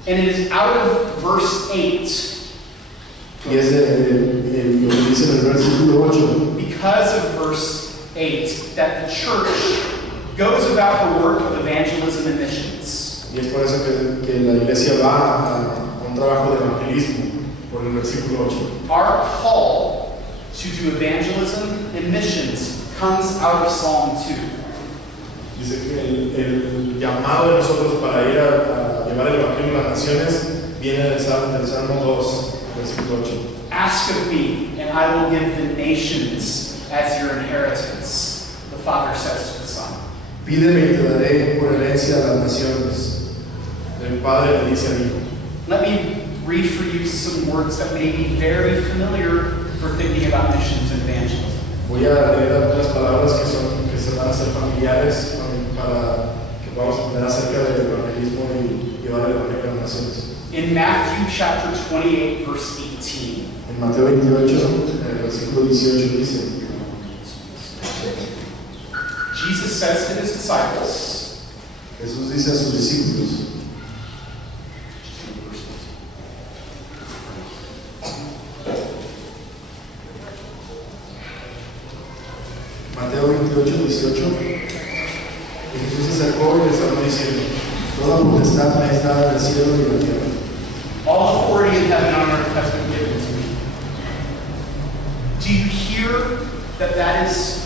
And it is out of verse 8, Y es lo que dice en el versículo 8. because of verse 8, that the church goes about the work of evangelism and missions. Y es por eso que la iglesia va a un trabajo de evangelismo, por el versículo 8. Our call to do evangelism and missions comes out of Psalm 2. Dice que el llamado de nosotros para ir a llevar el evangelio a las naciones viene del Salmo 2, versículo 8. Ask of me, and I will give the nations as your inheritance, the Father says to the Son. Pídeme y te daré por herencia a las naciones. El Padre le dice al Hijo. Let me read for you some words that may be very familiar for thinking about missions and evangelism. Voy a leer algunas palabras que se van a ser familiares para que podamos aprender acerca del evangelismo y llevar el evangelio a las naciones. In Matthew chapter 28, verse 18, En Mateo 28, el versículo 18 dice, Jesus says to his disciples, Jesús dice a sus discípulos, Mateo 28, 18, y Jesús se acercó y les habló diciendo, toda potestad me es dada en el cielo y en la tierra. all authority in heaven and on earth has been given to me. Do you hear that is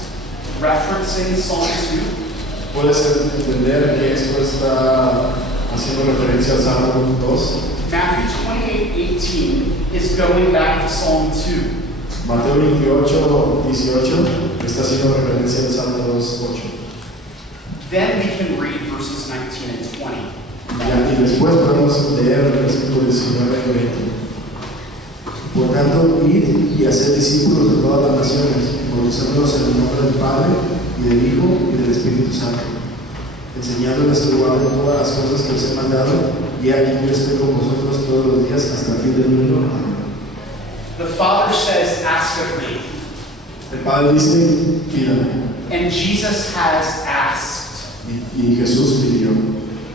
referencing Psalm 2? Puedes entender que esto está haciendo referencia al Salmo 2. Matthew 28, 18 is going back to Psalm 2. Mateo 28, 18 está haciendo referencia al Salmo 2:8. Then we can read verses 19 and 20. Y después podemos leer el versículo 19 y 20. Por tanto, id y haced discípulos de todas las naciones, bautizándolos en el nombre del Padre, y del Hijo, y del Espíritu Santo, enseñándoles que guarden todas las cosas que os he mandado, y aquí yo estoy con vosotros todos los días hasta el fin del mundo. Amén. The Father says, ask of me. El Padre dice, pídame. And Jesus has asked. Y Jesús pidió.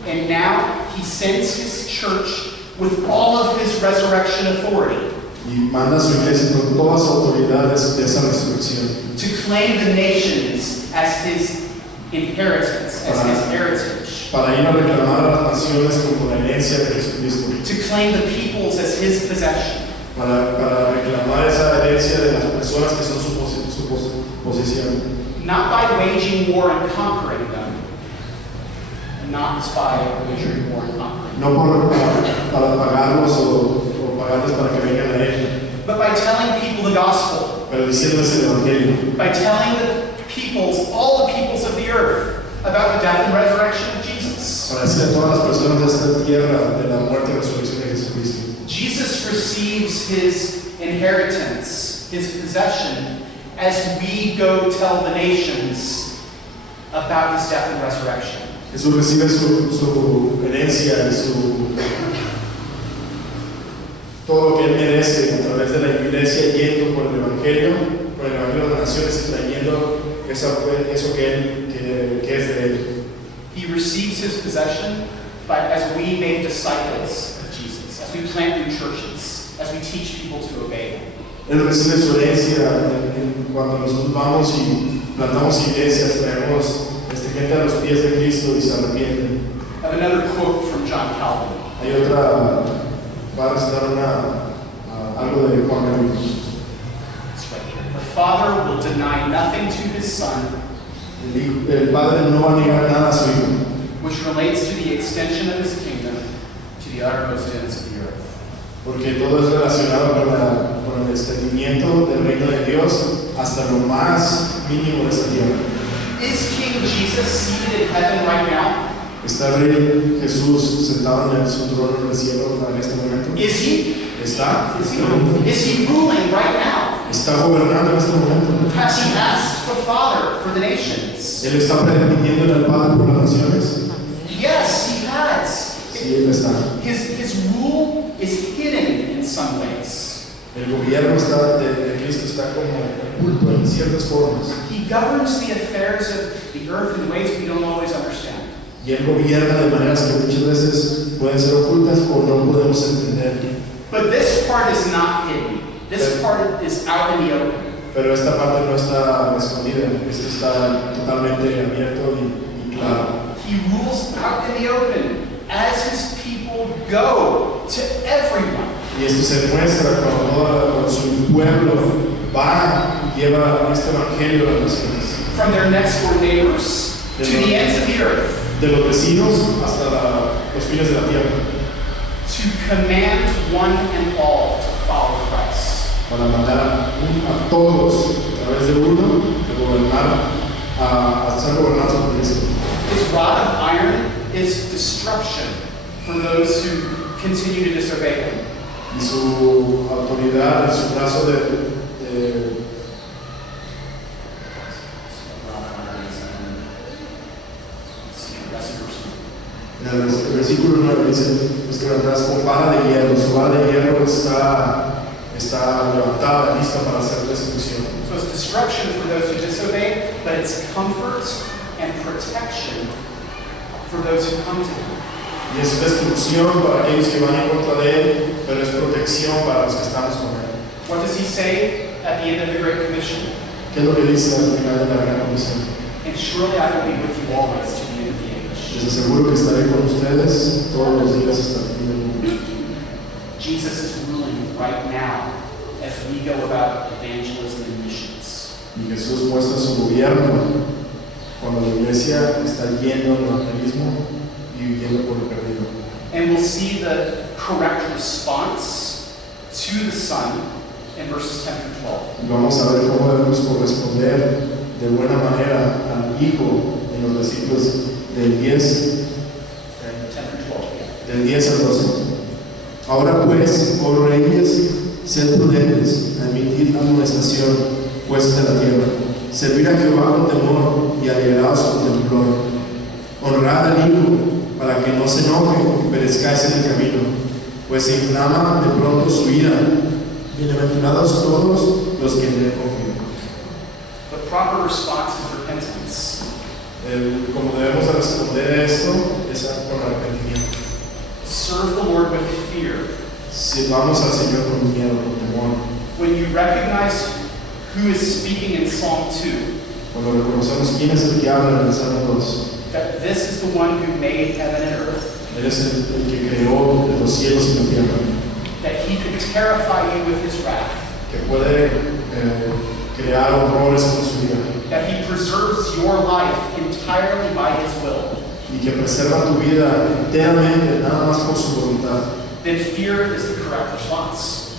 And now he sends his church with all of his resurrection authority Y manda a su iglesia con todas las autoridades de esa resurrección to claim the nations as his inheritance, as his heritage. para ir a reclamar a las naciones como la herencia de Jesucristo, To claim the peoples as his possession. para reclamar esa herencia de las personas que son su posesión. Not by waging war and conquering them. Not by waging war and conquering them. No para pagarlos o pagarles para que vengan a Él, But by telling people the gospel. pero diciéndoles el Evangelio, By telling the peoples, all the peoples of the earth, about the death and resurrection of Jesus. para decirle a todas las personas de esta tierra de la muerte y resurrección de Jesucristo. Jesus receives his inheritance, his possession, as we go tell the nations about his death and resurrection. Jesús recibe su herencia y todo lo que Él merece a través de la iglesia, yendo por el Evangelio de las naciones y trayendo eso que es de Él. He receives his possession as we make disciples of Jesus, as we plant new churches, as we teach people to obey him. Él recibe su herencia cuando nosotros vamos y plantamos iglesias, traemos gente a los pies de Cristo y se arrepienten. I have another quote from John Calvin. Hay otra, va a recitar algo de Juan Calvino. It's right here. The Father will deny nothing to his Son, El Padre no va a negar nada a su Hijo, which relates to the extension of his kingdom to the uttermost ends of the earth. porque todo es relacionado con el extendimiento del reino de Dios hasta lo más mínimo de esta tierra. Is King Jesus seated in heaven right now? ¿Está el Rey Jesús sentado en su trono en el cielo en este momento? Is he? ¿Está? Is he ruling right now? ¿Está gobernando en este momento? Has he asked the Father for the nations? ¿Él está pidiendo al Padre por las naciones? Yes, he has. Sí, Él está. His rule is hidden in some ways. El gobierno de Cristo está como oculto en ciertas formas. He governs the affairs of the earth in ways we don't always understand. Y Él gobierna de maneras que muchas veces pueden ser ocultas o no podemos entender. But this part is not hidden. This part is out in the open. Pero esta parte no está escondida. Esto está totalmente abierto y claro. He rules out in the open as his people go to everyone. Y esto se muestra cuando su pueblo va y lleva este evangelio a las naciones. From their next door neighbors to the ends of the earth. De los vecinos hasta los fines de la tierra. To command one and all to follow Christ. Para mandar a todos a través de uno de gobernar, a ser gobernados por Cristo. His rod of iron is destruction for those who continue to disobey him. Y su autoridad, su brazo de en el versículo 9 dice, los quebrantarás con vara de hierro. Su vara de hierro está levantada, lista para hacer destrucción. So it's destruction for those who disobey, but it's comfort and protection for those who come to him. Y es destrucción para aquellos que van en contra de Él, pero es protección para los que estamos con Él. What does he say at the end of the Great Commission? ¿Qué es lo que dice al final de la Gran Comisión? And surely I will be with you always to the end of the age. Les aseguro que estaré con ustedes todos los días hasta el fin del mundo. Jesus is ruling right now as we go about evangelism and missions. Y Jesús muestra su gobierno cuando la iglesia está yendo al evangelismo y yendo por el perdido. And we'll see the correct response to the Son in verses 10 through 12. Y vamos a ver cómo debemos corresponder de buena manera al Hijo en los versículos del 10, 10 through 12, yeah. del 10 al 12. Ahora pues, oh reyes, sed prudentes, admitid amonestación, jueces de la tierra. Servir a Jehová con temor y alegraos con temblor. Honrad al Hijo, para que no se enoje y perezcáis en el camino, pues se inflama de pronto su ira. Bienaventurados todos los que en él confían. The proper response is repentance. Como debemos responder a esto es con arrepentimiento. Serve the Lord with fear. Sirvamos al Señor con miedo, con temor. When you recognize who is speaking in Psalm 2, Cuando reconocemos quién es el que habla en el Salmo 2, that this is the one who made heaven and earth, Él es el que creó los cielos y la tierra, that he could terrify you with his wrath, que puede crear horrores con su vida that he preserves your life entirely by his will, y que preserva tu vida enteramente, nada más por su voluntad. then fear is the correct response.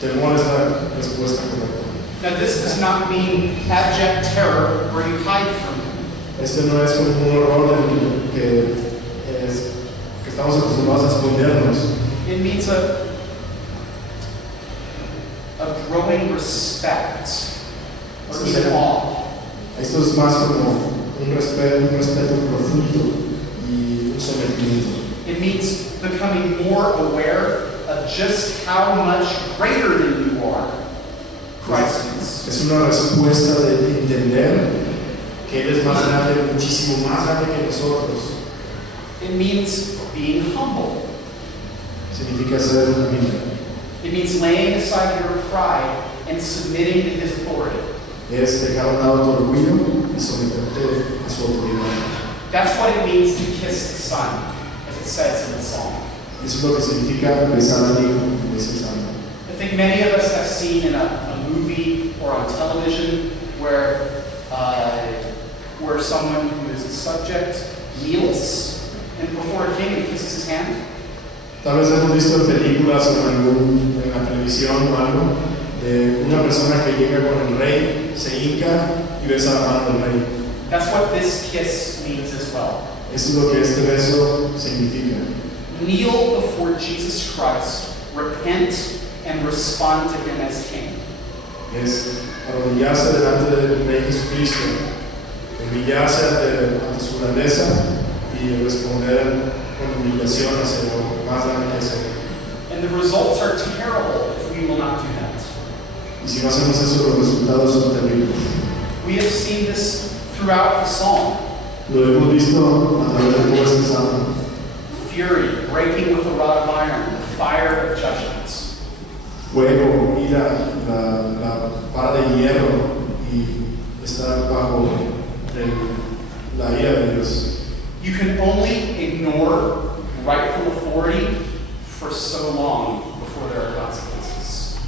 Temor es la respuesta correcta. Now, this does not mean abject terror where you hide from him. Este no es como un horror en que estamos acostumbrados a escondernos. It means a growing respect or even awe. Esto es más como un respeto profundo y un sometimiento. It means becoming more aware of just how much greater than you are Christ is. Es una respuesta de entender que Él es más grande, muchísimo más grande que nosotros. It means being humble. Significa ser humilde. It means laying aside your pride and submitting to his authority. Es dejar a un lado tu orgullo y someterte a su autoridad. That's what it means to kiss the Son, as it says in the Psalm. Eso es lo que significa besar al Hijo, como dice el Salmo. I think many of us have seen in a movie or on television where someone who is a subject kneels and before a king and kisses his hand. Tal vez hemos visto en películas o en la televisión o algo de una persona que llega con el rey, se hinca y besa la mano del rey. That's what this kiss means as well. Eso es lo que este beso significa. Kneel before Jesus Christ, repent, and respond to him as king. Es arrodillarse delante del Rey Jesucristo, humillarse ante su grandeza y responder con humillación hacia lo más grande que es Él. And the results are terrible if we will not do that. Y si no hacemos eso, los resultados son terribles. We have seen this throughout the psalm. Lo hemos visto a través de todo este salmo. Fury, breaking with a rod of iron, the fire of judgments. Fuego, ira, la vara de hierro y estar bajo la ira de Dios. You can only ignore rightful authority for so long before there are consequences.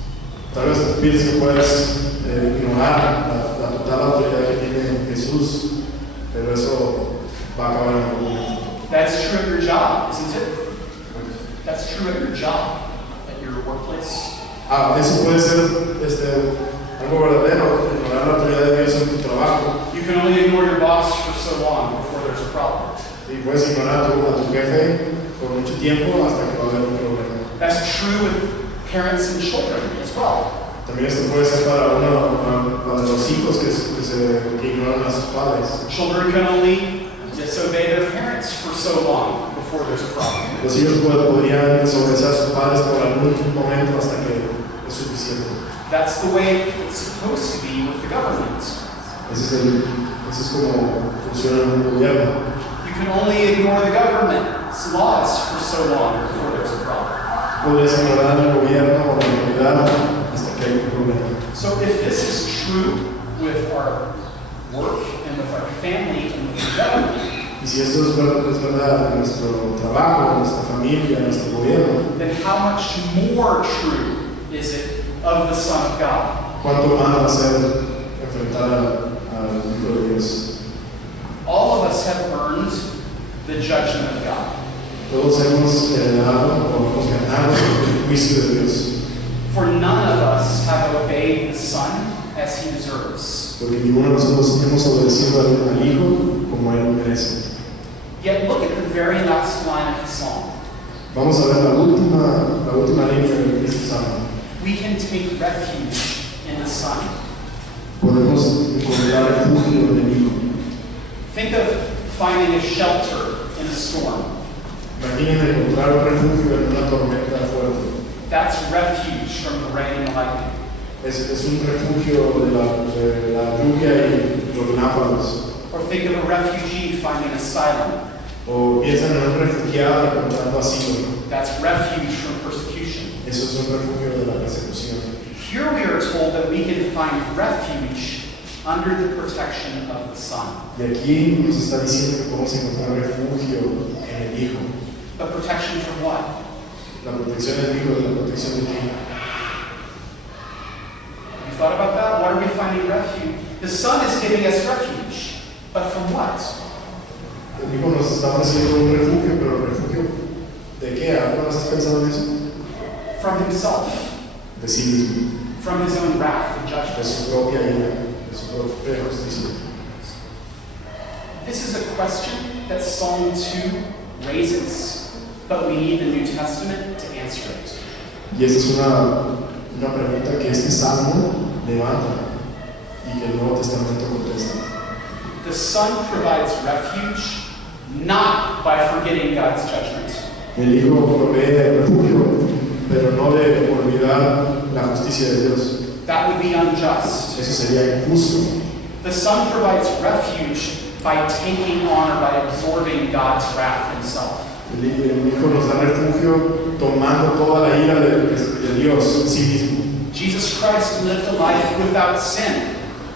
Tal vez pienses que puedes ignorar la total autoridad que tiene Jesús, pero eso va a acabar en algún momento. That's true at your job, isn't it? That's true at your job, at your workplace. Eso puede ser algo verdadero, ignorar la autoridad de Dios en tu trabajo. You can only ignore your boss for so long before there's a problem. Y puedes ignorar a tu jefe por mucho tiempo hasta que va a haber un problema. That's true with parents and children as well. También esto puede ser para los hijos que ignoran a sus padres. Children can only disobey their parents for so long before there's a problem. Los hijos podrían desobedecer a sus padres por algún momento hasta que es suficiente. That's the way it's supposed to be with the government. Eso es como funciona en un gobierno. You can only ignore the government's laws for so long before there's a problem. Puedes ignorar al gobierno o la autoridad hasta que hay un problema. So if this is true with our work and with our family and with the government, Y si esto es verdad en nuestro trabajo, en nuestra familia, en nuestro gobierno, then how much more true is it of the Son of God? ¿cuánto más va a ser enfrentar al Hijo de Dios? All of us have earned the judgment of God. Todos hemos heredado o hemos ganado el juicio de Dios. obeyed the Son as he deserves. Porque ninguno de nosotros hemos obedecido al Hijo como Él merece. Yet look at the very last line of the psalm. Vamos a ver la última línea de este salmo. We can take refuge in the Son. Podemos encontrar refugio en el Hijo. Think of finding a shelter in a storm. Imaginen encontrar un refugio en una tormenta fuerte. That's refuge from the rain and lightning. Es un refugio de la lluvia y los relámpagos. Or think of a refugee finding asylum. O piensan en un refugiado encontrando asilo. That's refuge from persecution. Eso es un refugio de la persecución. Here we are told that we can find refuge under the protection of the Son. Y aquí nos está diciendo que podemos encontrar refugio en el Hijo. But protection from what? La protección del Hijo, la protección del Hijo. Have you thought about that? What are we finding refuge? The Son is giving us refuge. But from what? El Hijo nos está ofreciendo un refugio, pero ¿el refugio de qué? ¿Alguna vez has pensado en eso? From himself. De sí mismo, From his own wrath and de judgment. su propia ira, de su propia justicia. This is a question that Psalm 2 raises, but we need the New Testament to answer it. Y esa es una pregunta que este salmo levanta y que el Nuevo Testamento contesta. The Son provides refuge not by forgetting God's judgment. El Hijo provee refugio, pero no de olvidar la justicia de Dios. That would be unjust. Eso sería injusto. The Son provides refuge by taking on or by absorbing God's wrath himself. El Hijo nos da refugio tomando toda la ira de Dios en sí mismo. Jesus Christ lived a life without sin.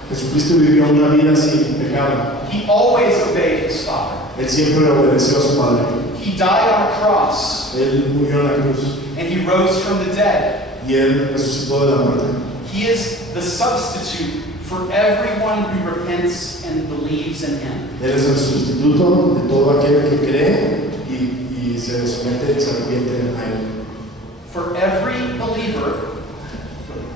Jesucristo vivió una vida sin pecado. He always obeyed his Father. Él siempre obedeció a su Padre. He died on a cross, Él murió en la cruz and he rose from the dead. y Él resucitó de la muerte. He is the substitute for everyone who repents and believes in him. Él es el sustituto de todo aquel que cree y se somete y se arrepiente a Él. For every believer,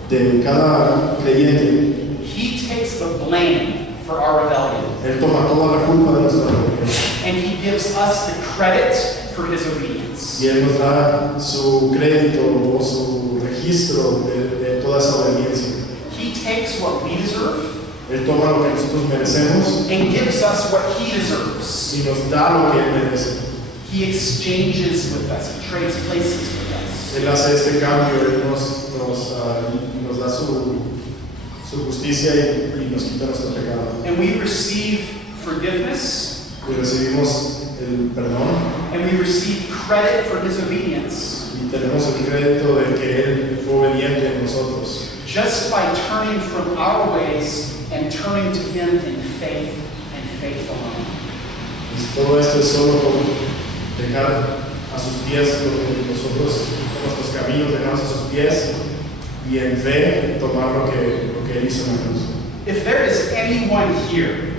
De cada creyente, he takes the blame for our rebellion, Él toma toda la culpa de nuestra rebelión and he gives us the credit for his obedience. y Él nos da su crédito o su registro de toda esa obediencia. He takes what we deserve Él toma lo que nosotros merecemos and gives us what he deserves. y nos da lo que Él merece. He exchanges with us. He trades places with us. Él hace este cambio, Él nos da su justicia y nos quita nuestro pecado. And we receive forgiveness, Y recibimos el perdón and we receive credit for his obedience y tenemos el crédito de que Él fue obediente en nosotros. just by turning from our ways and turning to him in faith and faith alone. Y todo esto es solo por dejar a sus pies lo que nosotros, nuestros caminos, dejamos a sus pies y en fe tomar lo que Él hizo en la cruz. If there is anyone here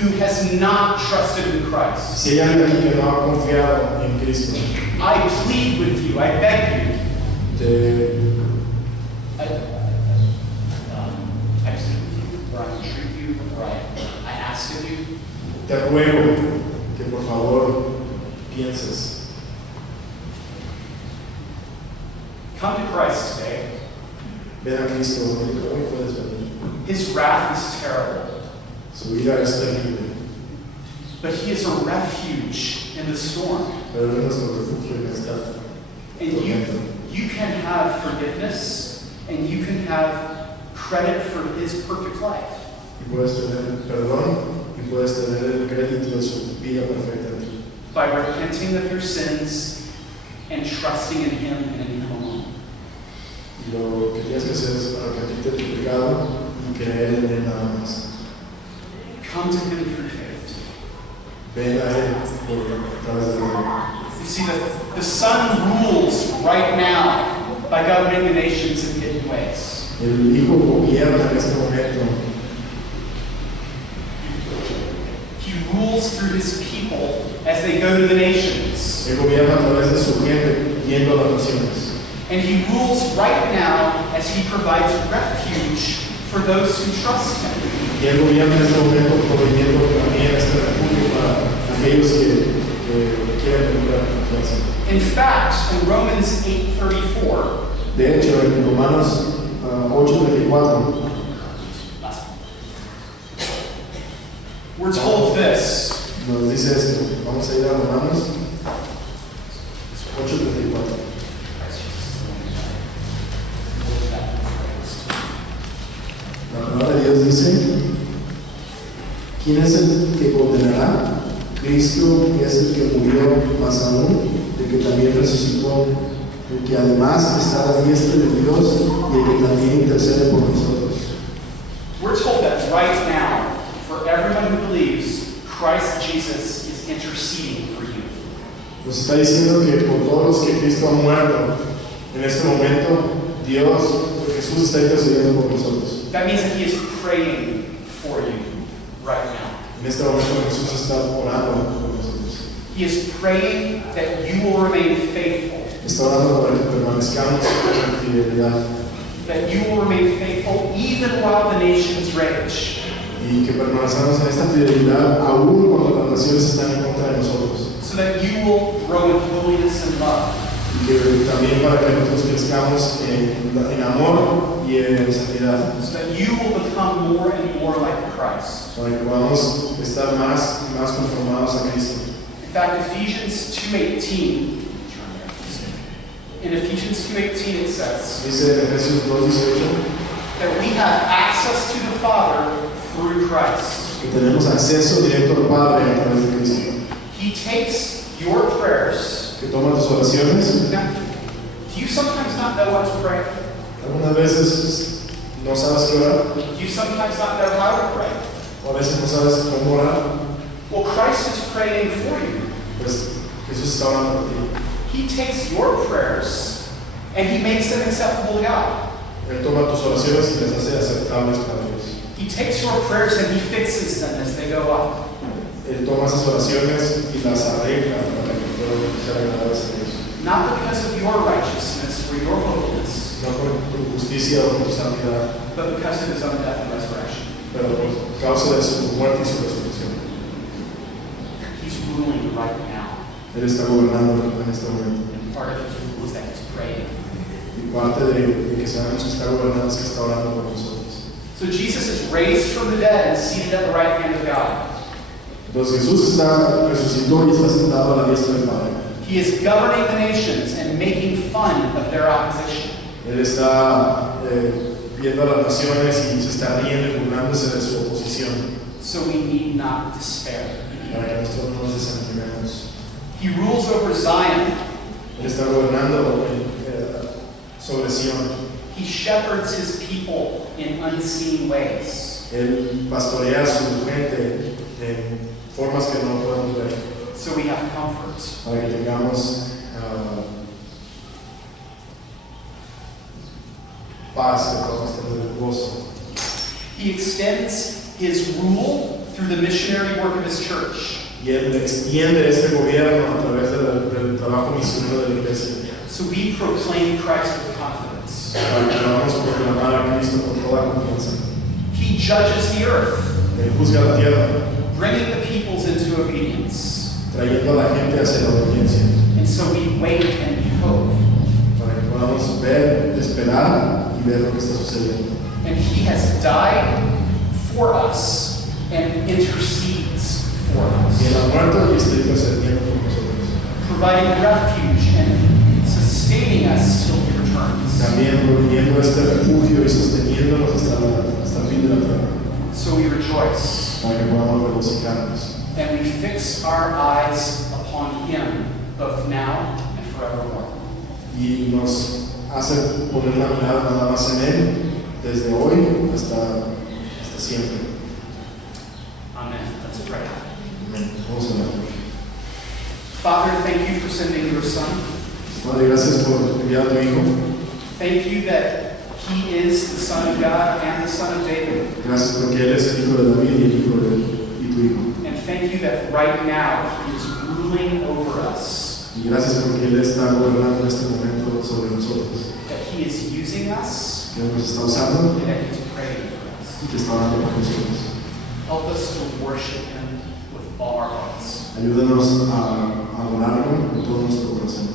who has not trusted in Christ, Si hay alguien aquí que no ha confiado en Cristo, I plead with you, I beg you, I plead with you, or I entreat you, or I ask of you, te ruego que por favor pienses. come to Christ today. Ven a Cristo, hoy puedes venir. His wrath is terrible, Su ira es terrible, but he is a refuge in the storm. pero Él es nuestro refugio en esta And tormenta. you can have forgiveness, and you can have credit for his perfect life. Y puedes tener perdón y puedes tener el crédito de su vida perfecta en ti. By repenting of your sins and trusting in him and in him alone. Y lo que tienes que hacer es arrepentirte de tu pecado y creer en Él nada más. Come to him through faith. Ven a Él a través de la You see, the Son rules right now by governing the nations in hidden ways. El Hijo gobierna en este momento. He rules through his people as they go to the nations. Él gobierna a través de su gente yendo a las naciones. And he rules right now as he provides refuge for those who trust him. Y Él gobierna en este momento proveyendo también este refugio para aquellos que quieren venir a confianza. In fact, in Romans 8:34, De hecho, en Romanos 8:34 we're told this. nos dice esto. Vamos a ir a Romanos 8:34. La palabra de Dios dice: ¿quién es el que condenará? Cristo es el que murió, más aún, el que también resucitó, el que además está a la diestra de Dios y el que también intercede por nosotros. We're told that right now, for everyone who believes, Christ Jesus is interceding for you. Nos está diciendo que por todos los que Cristo ha muerto, en este momento, Dios, Jesús está intercediendo por nosotros. That means that he is praying for you right now. En este momento Jesús está orando por nosotros. He is praying that you will remain faithful, Está orando para que permanezcamos en fidelidad that you will remain faithful even while the nations rage. y que permanezcamos en esta fidelidad aún cuando las naciones están en contra de nosotros. So that you will grow in holiness and love. Y que también para que nosotros crezcamos en amor y en santidad, So that you will become more and more like Christ. para que podamos estar más y más conformados a Cristo. In fact, Ephesians 2:18, in Ephesians 2:18 it says Dice en Efesios 2:18 that we have access to the Father through Christ. que tenemos acceso directo al Padre a través de Cristo. He takes your prayers. Que toma tus oraciones. Now, do you sometimes not know what to pray? Algunas veces no sabes qué orar, Do you sometimes not know how to pray? o a veces no sabes cómo orar. Well, Christ is praying for you. Pues Jesús está orando por ti. He takes your prayers and he makes them acceptable to God. Él toma tus oraciones y las hace aceptables para Dios. He takes your prayers and he fixes them as they go up. Él toma esas oraciones y las arregla para que puedan ser agradables a Dios. Not because of your righteousness or your holiness, No por tu justicia o por tu santidad, but because of his own death and resurrection. pero por causa de su muerte y su resurrección. He's ruling right now. Él está gobernando en este momento. And part of his rule is that he's praying. Y parte de que sabemos que está gobernando es que está orando por nosotros. So Jesus is raised from the dead and seated at the right hand of God. Entonces Jesús resucitó y está sentado a la diestra del Padre. He is governing the nations and making fun of their opposition. Él está viendo a las naciones y se está riendo y burlándose de su oposición So we need not despair. para que nosotros no nos desanimemos. He rules over Zion. Él está gobernando sobre Sion. He shepherds his people in unseen ways. Él pastorea a su gente en formas que no podemos ver So we have comfort. para que tengamos paz, que podamos tener gozo. He extends his rule through the missionary work of his church. Y Él extiende este gobierno a través del trabajo misionero de la iglesia. So we proclaim Christ with confidence. Para que podamos proclamar a Cristo con toda confianza. He judges the earth, Él juzga la tierra, bringing the peoples into obedience. trayendo a la gente hacia la obediencia, And so we wait and hope. para que podamos ver, esperar y ver lo que está sucediendo. And he has died for us and intercedes for Y Él us, ha muerto y está intercediendo por nosotros. providing refuge and sustaining us till he returns. También proveyendo este refugio y sosteniéndonos hasta el fin de la tierra, So we rejoice para que podamos regocijarnos. and we fix our eyes upon him, both now and forevermore. Y nos hace poner la mirada nada más en Él, desde hoy hasta siempre. Amen. Let's pray. Amén. Vamos a orar. Father, thank you for sending your son. Padre, gracias por enviar a tu Hijo. Thank you that he is the Son of God and the Son of David. Gracias porque Él es el Hijo de David y el Hijo y tu Hijo. And thank you that right now he is ruling over us. Y gracias porque Él está gobernando en este momento sobre nosotros. He is using us que nos está usando and that He's praying for us. y que está orando por nosotros. Help us to worship Him with all our hearts. Ayúdanos a adorarlo con todo nuestro corazón.